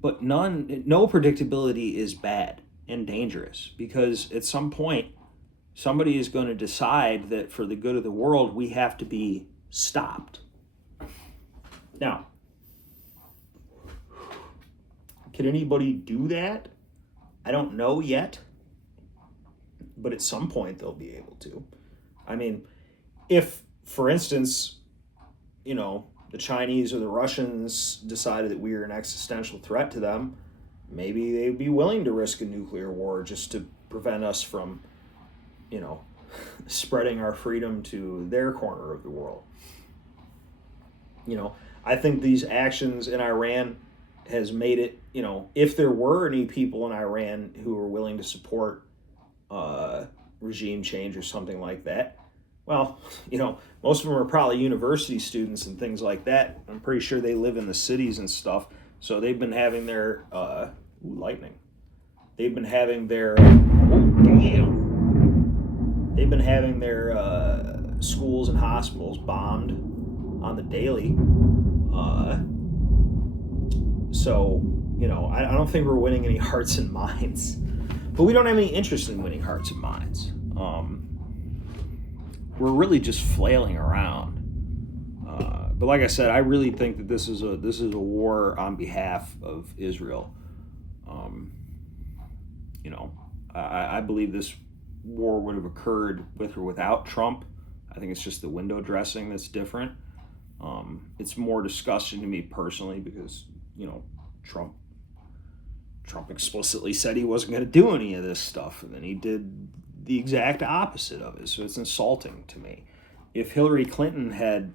predictability is bad and dangerous, because at some point somebody is going to decide that for the good of the world we have to be stopped. Now, can anybody do that? I don't know yet, but at some point they'll be able to. I mean, if, for instance, the Chinese or the Russians decided that we are an existential threat to them, maybe they'd be willing to risk a nuclear war just to prevent us from, spreading our freedom to their corner of the world. I think these actions in Iran has made it, if there were any people in Iran who were willing to support regime change or something like that, well, most of them are probably university students and things like that. I'm pretty sure they live in the cities and stuff. So they've been having their, lightning. They've been having their they've been having their schools and hospitals bombed on the daily. Uh, so I don't think we're winning any hearts and minds, but we don't have any interest in winning hearts and minds. We're really just flailing around. But like I said, I really think that this is a war on behalf of Israel. I believe this war would have occurred with or without Trump. I think it's just the window dressing that's different. It's more disgusting to me personally because Trump explicitly said he wasn't going to do any of this stuff, and then he did the exact opposite of it. So it's insulting to me. If Hillary Clinton had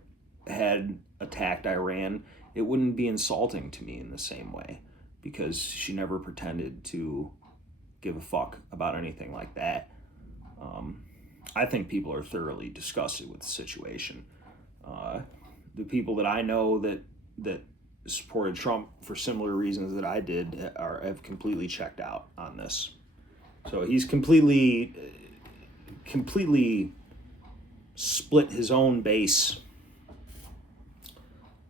attacked Iran, it wouldn't be insulting to me in the same way because she never pretended to give a fuck about anything like that. I think people are thoroughly disgusted with the situation. The people that I know that supported Trump for similar reasons that I did have completely checked out on this. So he's completely split his own base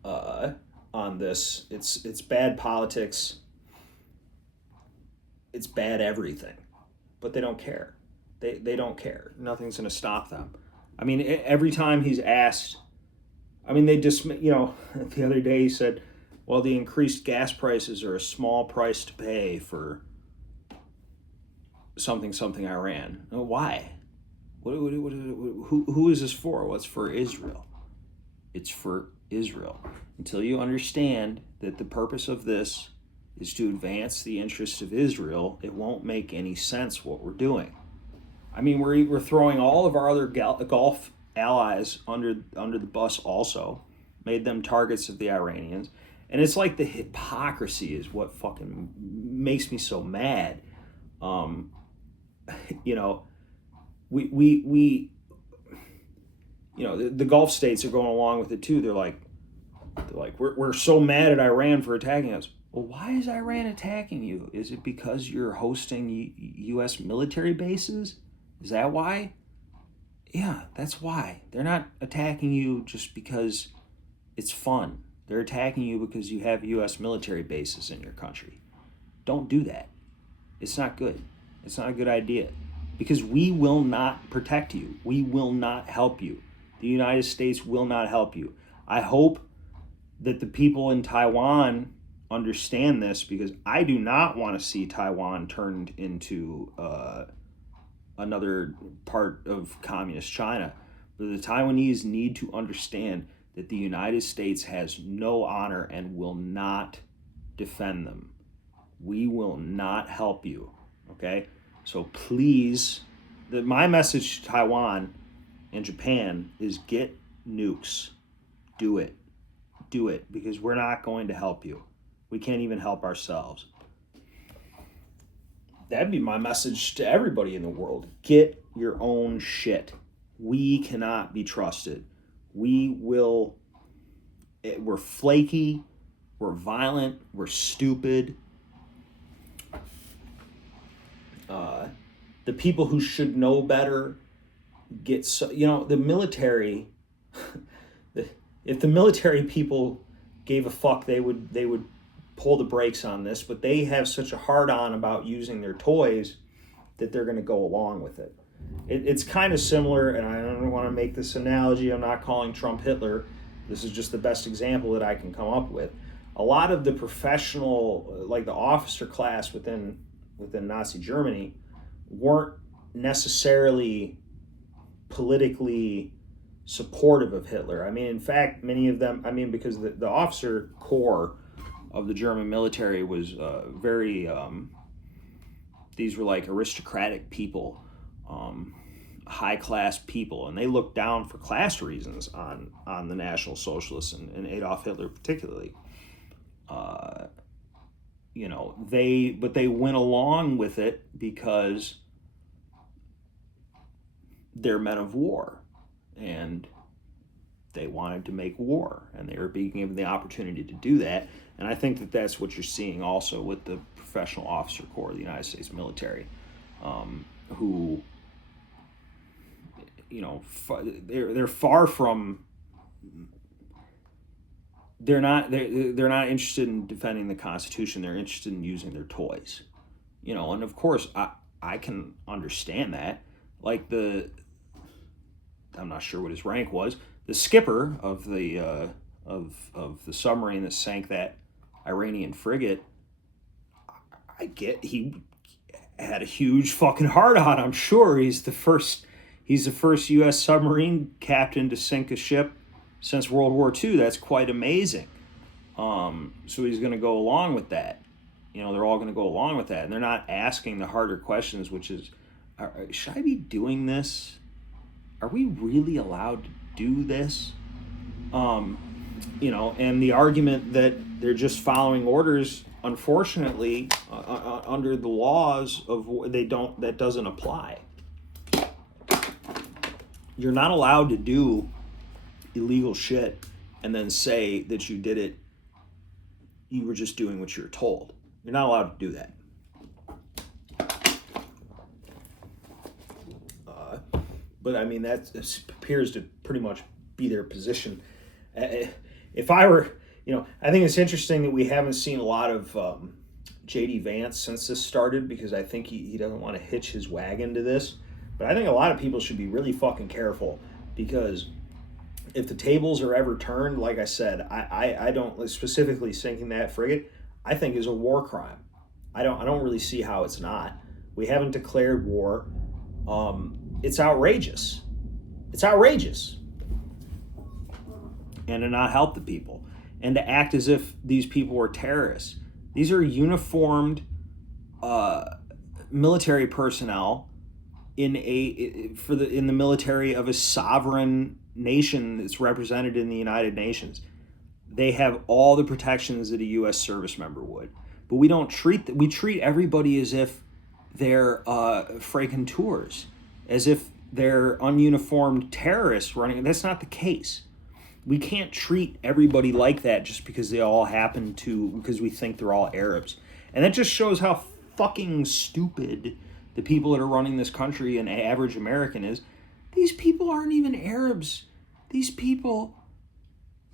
on this. It's bad politics. It's bad everything, but they don't care. They don't care. Nothing's going to stop them. I mean, every time he's asked, they just, the other day he said, well, the increased gas prices are a small price to pay for something Iran. Why? Who is this for? Well, it's for Israel. It's for Israel. Until you understand that the purpose of this is to advance the interests of Israel, it won't make any sense what we're doing. We're throwing all of our other Gulf allies under the bus also, made them targets of the Iranians. And it's like the hypocrisy is what fucking makes me so mad. The Gulf states are going along with it too. They're like, we're so mad at Iran for attacking us. Well, why is Iran attacking you? Is it because you're hosting U.S. military bases? Is that why? Yeah, that's why. They're not attacking you just because it's fun. They're attacking you because you have U.S. military bases in your country. Don't do that. It's not good. It's not a good idea. Because we will not protect you. We will not help you. The United States will not help you. I hope that the people in Taiwan understand this, because I do not want to see Taiwan turned into another part of communist China. But the Taiwanese need to understand that the United States has no honor and will not defend them. We will not help you, okay? So please, my message to Taiwan and Japan is get nukes. Do it. Do it, because we're not going to help you. We can't even help ourselves. That'd be my message to everybody in the world. Get your own shit. We cannot be trusted. We're flaky, we're violent, we're stupid. The people who should know better get the military. If the military people gave a fuck, they would pull the brakes on this, but they have such a hard-on about using their toys that they're going to go along with it. It's kind of similar, and I don't want to make this analogy. I'm not calling Trump Hitler. This is just the best example that I can come up with. A lot of the professional, like the officer class within Nazi Germany, weren't necessarily politically supportive of Hitler. In fact, many of them, because the officer corps of the German military was very, these were like aristocratic people, high-class people, and they looked down for class reasons on the National Socialists and Adolf Hitler particularly. They went along with it because they're men of war, and they wanted to make war, and they were being given the opportunity to do that. And I think that that's what you're seeing also with the professional officer corps of the United States military, who, you know, they're far from. They're not interested in defending the Constitution. They're interested in using their toys, you know. And of course, I can understand that. Like I'm not sure what his rank was. The skipper of the submarine that sank that Iranian frigate. I get he had a huge fucking heart on. I'm sure he's the first U.S. submarine captain to sink a ship since World War II. That's quite amazing. So he's going to go along with that. You know, they're all going to go along with that. And they're not asking the harder questions, which is, should I be doing this? Are we really allowed to do this? You know, and the argument that they're just following orders, unfortunately, under the laws of that doesn't apply. You're not allowed to do illegal shit and then say that you did it, you were just doing what you were told. You're not allowed to do that. But I mean, that appears to pretty much be their position. If I were, you know, I think it's interesting that we haven't seen a lot of J.D. Vance since this started, because I think he doesn't want to hitch his wagon to this. But I think a lot of people should be really fucking careful, because if the tables are ever turned, like I said, I don't, specifically sinking that frigate, I think is a war crime. I don't really see how it's not. We haven't declared war. It's outrageous. It's outrageous. And to not help the people, and to act as if these people were terrorists. These are uniformed military personnel in the military of a sovereign nation that's represented in the United Nations. They have all the protections that a U.S. service member would, but we treat everybody as if they're tours, as if they're ununiformed terrorists running. That's not the case. We can't treat everybody like that just because because we think they're all Arabs. And that just shows how fucking stupid the people that are running this country, an average American, is. These people aren't even Arabs. These people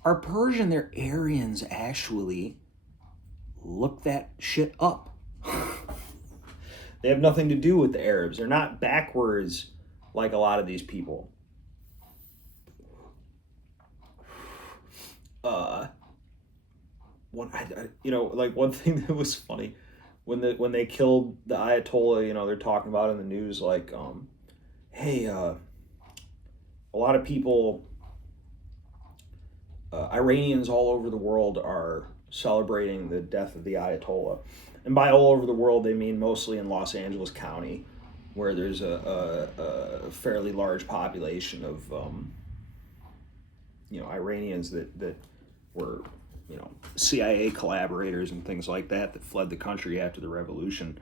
are Persian. They're Aryans, actually. Look that shit up. They have nothing to do with the Arabs. They're not backwards like a lot of these people. One thing that was funny, when they killed the Ayatollah, you know, they're talking about in the news, like, hey, a lot of people, Iranians all over the world are celebrating the death of the Ayatollah. And by all over the world, they mean mostly in Los Angeles County, where there's a fairly large population of, Iranians that were, CIA collaborators and things like that fled the country after the revolution.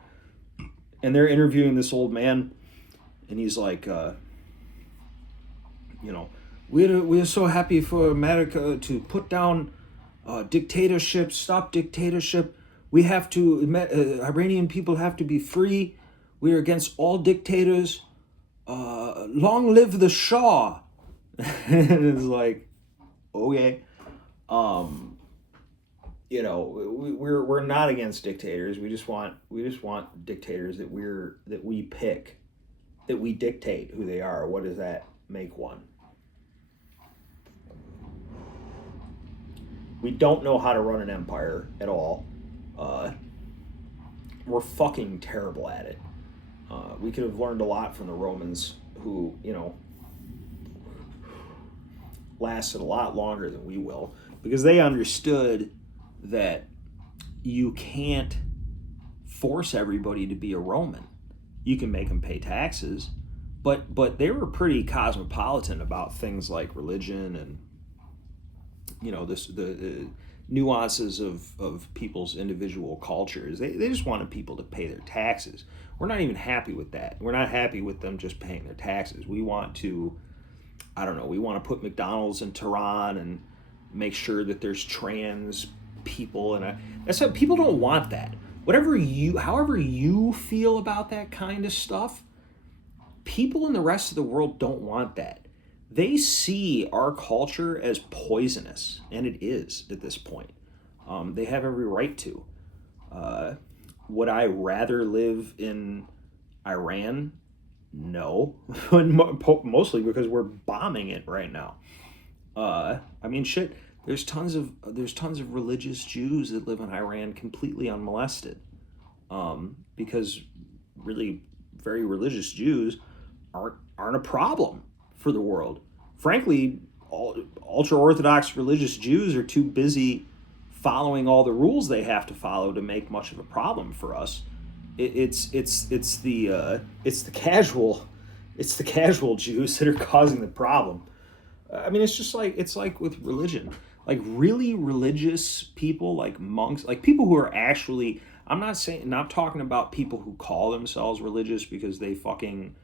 And they're interviewing this old man, and he's like, we're so happy for America to put down dictatorship, stop dictatorship. We have to, Iranian people have to be free. We're against all dictators. Long live the Shah. And it's like, okay. We're not against dictators. We just want dictators that we pick, that we dictate who they are. What does that make one? We don't know how to run an empire at all. We're fucking terrible at it. We could have learned a lot from the Romans, who, lasted a lot longer than we will, because they understood that you can't force everybody to be a Roman. You can make them pay taxes, but they were pretty cosmopolitan about things like religion and, the nuances of people's individual cultures. They just wanted people to pay their taxes. We're not even happy with that. We're not happy with them just paying their taxes. We want to, we want to put McDonald's in Tehran and make sure that there's trans people, and that's what people don't want. That however you feel about that kind of stuff, people in the rest of the world don't want that. They see our culture as poisonous, and it is at this point. They have every right to. Would I rather live in Iran? No, mostly because we're bombing it right now. I mean, shit. There's tons of religious Jews that live in Iran completely unmolested, because really very religious Jews aren't a problem for the world. Frankly, ultra Orthodox religious Jews are too busy following all the rules they have to follow to make much of a problem for us. It's the casual Jews that are causing the problem. I mean, it's like with religion. Like really religious people, like monks, like people who are actually. Not talking about people who call themselves religious because they fucking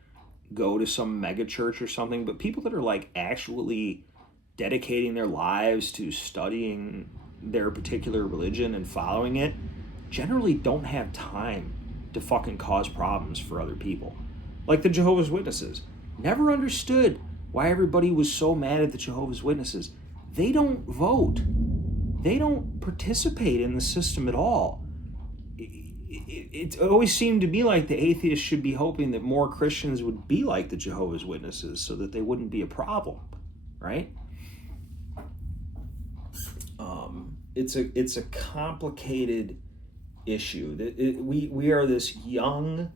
go to some mega church or something, but people that are like actually dedicating their lives to studying their particular religion and following it generally don't have time to fucking cause problems for other people. Like the Jehovah's Witnesses. Never understood why everybody was so mad at the Jehovah's Witnesses. They don't vote. They don't participate in the system at all. It always seemed to be like the atheists should be hoping that more Christians would be like the Jehovah's Witnesses so that they wouldn't be a problem, right? It's a complicated issue. We are this young,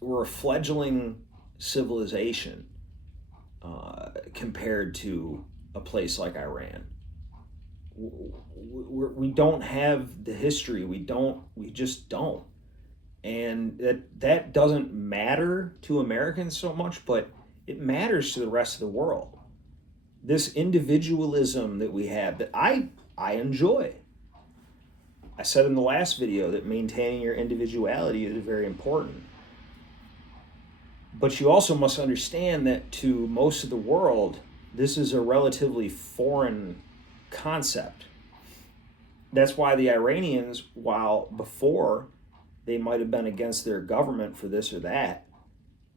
we're a fledgling civilization compared to a place like Iran. We don't have the history. We just don't. And that doesn't matter to Americans so much, but it matters to the rest of the world. This individualism that we have that I enjoy. I said in the last video that maintaining your individuality is very important. But you also must understand that to most of the world, this is a relatively foreign concept. That's why the Iranians, while before they might have been against their government for this or that,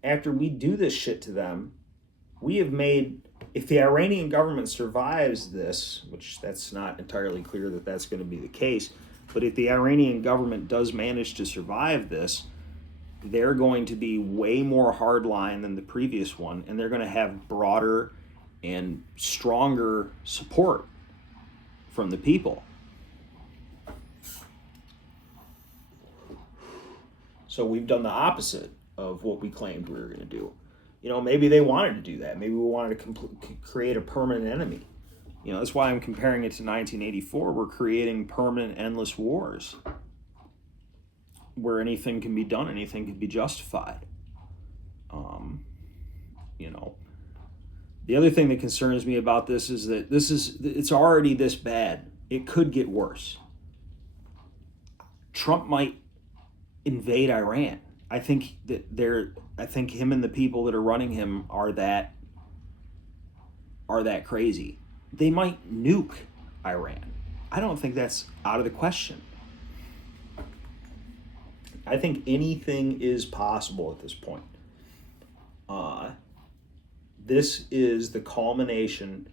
after we do this shit to them, we have made, if the Iranian government survives this, which that's not entirely clear that that's going to be the case, but if the Iranian government does manage to survive this, they're going to be way more hardline than the previous one, and they're going to have broader and stronger support from the people. So we've done the opposite of what we claimed we were going to do. Maybe they wanted to do that. Maybe we wanted to create a permanent enemy. That's why I'm comparing it to 1984. We're creating permanent, endless wars where anything can be done, anything can be justified. The other thing that concerns me about this is that it's already this bad. It could get worse. Trump might invade Iran. I think him and the people that are running him are that crazy. They might nuke Iran. I don't think that's out of the question. I think anything is possible at this point. This is the culmination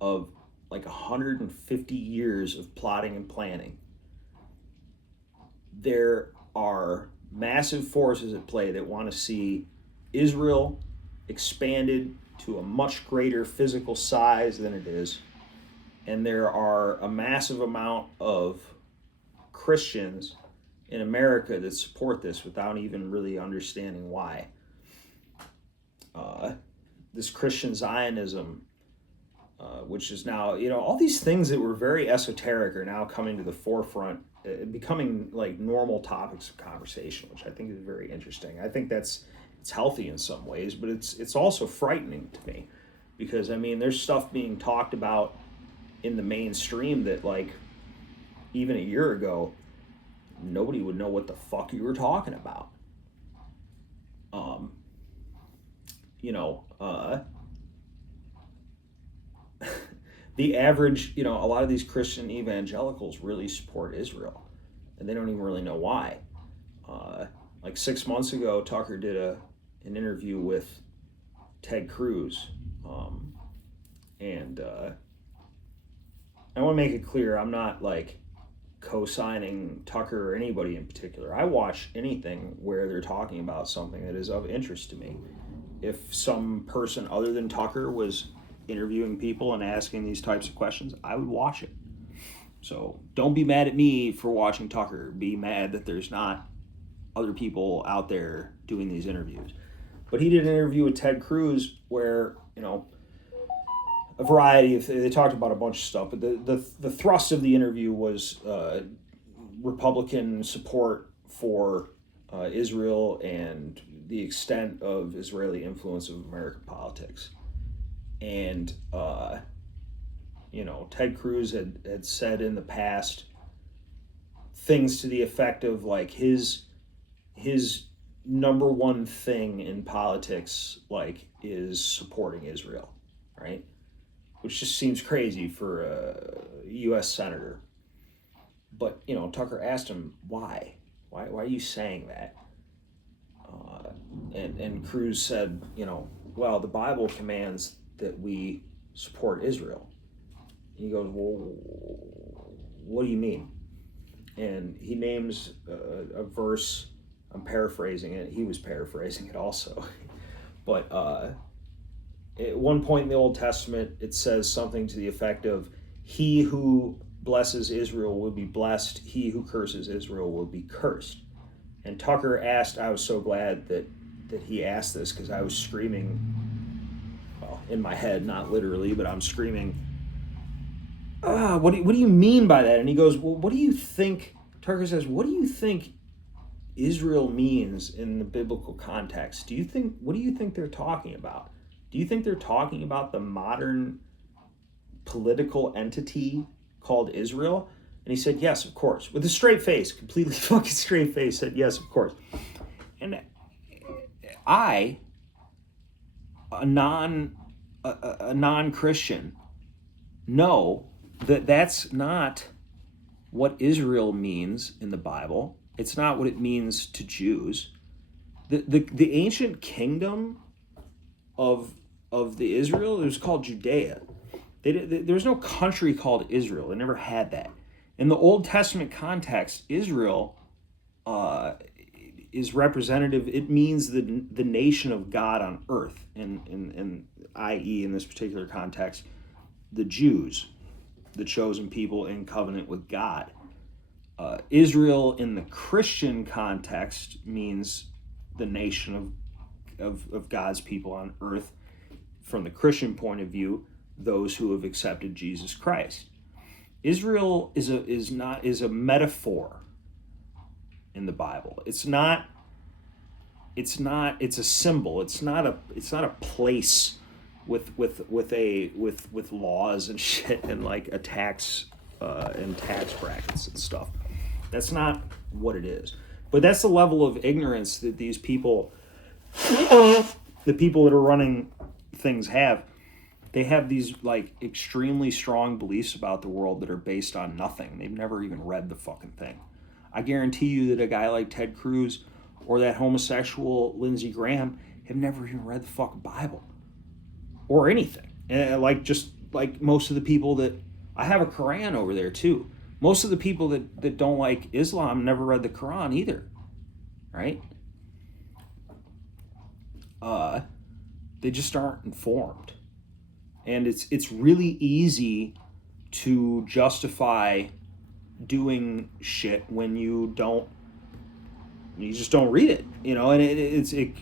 of like 150 years of plotting and planning. There are massive forces at play that want to see Israel expanded to a much greater physical size than it is. And there are a massive amount of Christians in America that support this without even really understanding why. This Christian Zionism, which is now, all these things that were very esoteric are now coming to the forefront, becoming like normal topics of conversation, which I think is very interesting. I think it's healthy in some ways, but it's also frightening to me because, there's stuff being talked about in the mainstream that, like, even a year ago, nobody would know what the fuck you were talking about. the average, a lot of these Christian evangelicals really support Israel, and they don't even really know why. Like 6 months ago, Tucker did an interview with Ted Cruz, and I want to make it clear, I'm not like co-signing Tucker or anybody in particular. I watch anything where they're talking about something that is of interest to me. If some person other than Tucker was interviewing people and asking these types of questions, I would watch it. So don't be mad at me for watching Tucker. Be mad that there's not other people out there doing these interviews. But he did an interview with Ted Cruz where, a variety of, they talked about a bunch of stuff, but the thrust of the interview was Republican support for Israel and the extent of Israeli influence of American politics. And, Ted Cruz had said in the past things to the effect of like his number one thing in politics like is supporting Israel, right? Which just seems crazy for a U.S. senator. But, Tucker asked him, why? Why are you saying that? And Cruz said, well, the Bible commands that we support Israel. And he goes, well, what do you mean? And he names a verse. I'm paraphrasing it. He was paraphrasing it also. But at one point in the Old Testament, it says something to the effect of, he who blesses Israel will be blessed. He who curses Israel will be cursed. And Tucker asked, I was so glad that he asked this, because I was screaming, well, in my head, not literally, but I'm screaming, what do you mean by that? And he goes, well, what do you think, Tucker says, what do you think Israel means in the biblical context? What do you think they're talking about? Do you think they're talking about the modern political entity called Israel? And he said, yes, of course. With a straight face, completely fucking straight face, said, yes, of course. And I, a non-Christian, know that that's not what Israel means in the Bible. It's not what it means to Jews. The ancient kingdom of the Israel, it was called Judea. There was no country called Israel. They never had that. In the Old Testament context, Israel is representative. It means the nation of God on earth, and i.e. in this particular context, the Jews, the chosen people in covenant with God. Israel in the Christian context means the nation of God's people on earth. From the Christian point of view, those who have accepted Jesus Christ. Israel is a metaphor in the Bible. It's a symbol. It's not a place with laws and shit and like a tax and tax brackets and stuff. That's not what it is. But that's the level of ignorance that these people, the people that are running things have. They have these like extremely strong beliefs about the world that are based on nothing. They've never even read the fucking thing. I guarantee you that a guy like Ted Cruz or that homosexual Lindsey Graham have never even read the fucking Bible or anything. Just like most of the people that, I have a Quran over there too. Most of the people that don't like Islam never read the Quran either, right? They just aren't informed. And it's really easy to justify doing shit when you just don't read it, and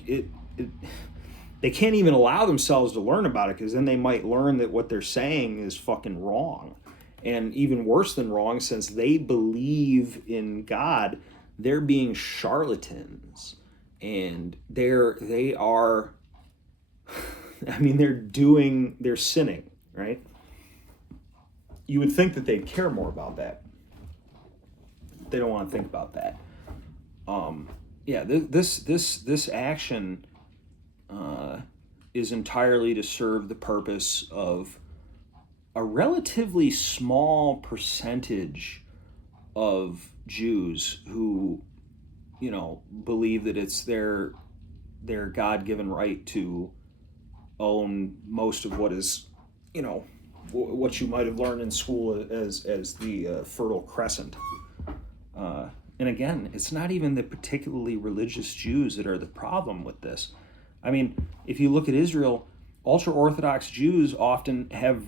they can't even allow themselves to learn about it, because then they might learn that what they're saying is fucking wrong. And even worse than wrong, since they believe in God, they're being charlatans, and they are they're sinning, right? You would think that they'd care more about that. They don't want to think about that. This action is entirely to serve the purpose of a relatively small percentage of Jews who, believe that it's their God-given right to own most of what is, what you might have learned in school as the Fertile Crescent. And again, it's not even the particularly religious Jews that are the problem with this. I mean, if you look at Israel, ultra-Orthodox Jews often have,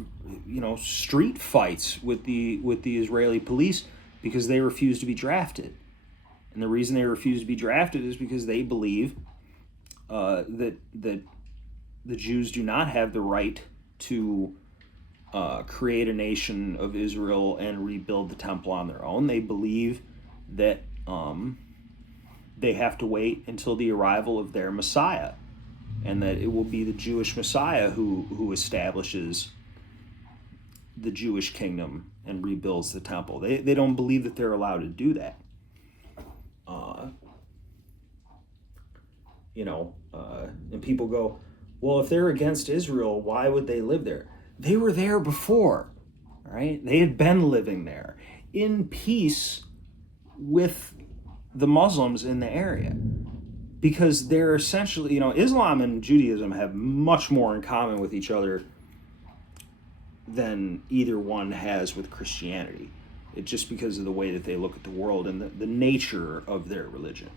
street fights with the Israeli police because they refuse to be drafted. And the reason they refuse to be drafted is because they believe that the Jews do not have the right to create a nation of Israel and rebuild the temple on their own. They believe that they have to wait until the arrival of their Messiah, and that it will be the Jewish Messiah who establishes the Jewish kingdom and rebuilds the temple. They don't believe that they're allowed to do that. And people go, well, if they're against Israel, why would they live there? They were there before, right? They had been living there in peace with the Muslims in the area, because they're essentially, Islam and Judaism have much more in common with each other than either one has with Christianity. It's just because of the way that they look at the world and the nature of their religion.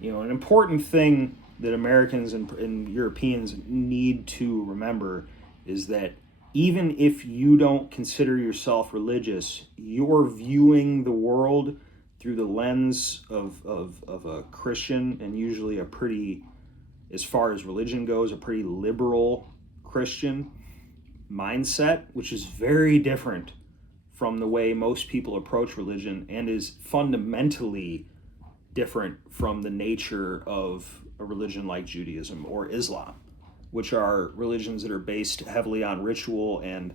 An important thing that Americans and Europeans need to remember is that even if you don't consider yourself religious, you're viewing the world through the lens of a Christian, and usually a pretty, as far as religion goes, a pretty liberal Christian mindset, which is very different from the way most people approach religion, and is fundamentally different from the nature of a religion like Judaism or Islam, which are religions that are based heavily on ritual and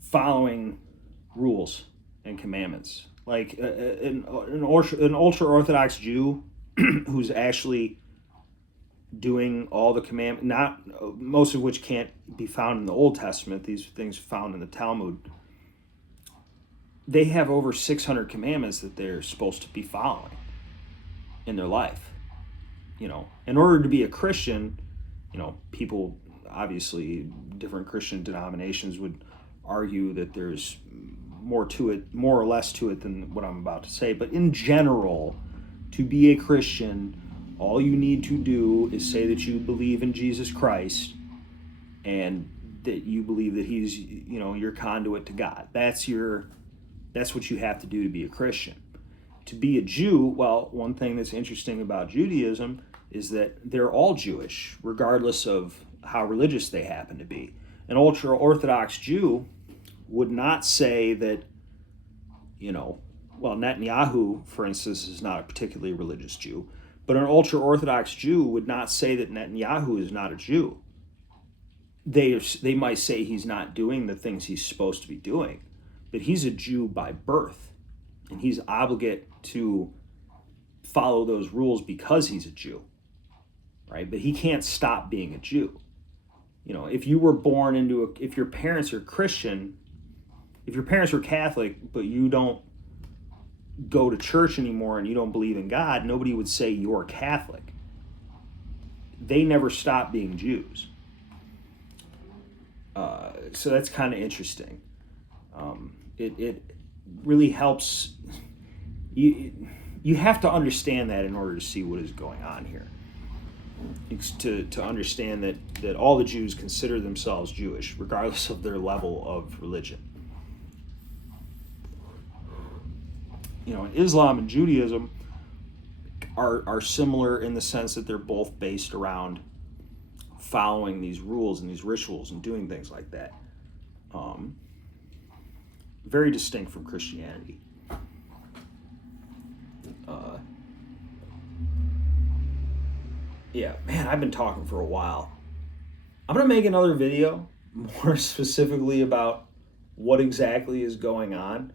following rules and commandments. Like an ultra-Orthodox Jew who's actually doing all the commandments, not most of which can't be found in the Old Testament, these things found in the Talmud, they have over 600 commandments that they're supposed to be following in their life. In order to be a Christian, people, obviously, different Christian denominations would argue that there's more or less to it than what I'm about to say. But in general, to be a Christian, all you need to do is say that you believe in Jesus Christ and that you believe that he's, your conduit to God. That's what you have to do to be a Christian. To be a Jew, well, one thing that's interesting about Judaism is that they're all Jewish, regardless of how religious they happen to be. An ultra-Orthodox Jew would not say that, Netanyahu, for instance, is not a particularly religious Jew, but an ultra-Orthodox Jew would not say that Netanyahu is not a Jew. They might say he's not doing the things he's supposed to be doing, but he's a Jew by birth, and he's obligate to follow those rules because he's a Jew, right? But he can't stop being a Jew. If you were born if your parents are Christian, if your parents were Catholic, but you don't go to church anymore and you don't believe in God, nobody would say you're Catholic. They never stop being Jews. So that's kind of interesting. It really helps. You have to understand that in order to see what is going on here. To understand that all the Jews consider themselves Jewish, regardless of their level of religion. Islam and Judaism are similar in the sense that they're both based around following these rules and these rituals and doing things like that. Very distinct from Christianity. Yeah, man, I've been talking for a while. I'm going to make another video more specifically about what exactly is going on.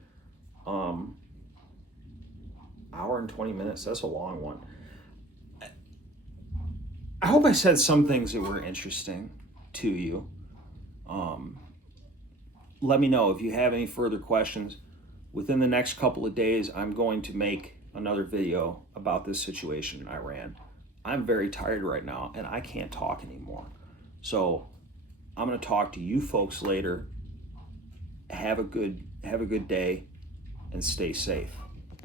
Hour and 20 minutes, that's a long one. I hope I said some things that were interesting to you. let me know if you have any further questions. Within the next couple of days, I'm going to make another video about this situation in Iran. I'm very tired right now and I can't talk anymore. So I'm going to talk to you folks later. Have a good day and stay safe.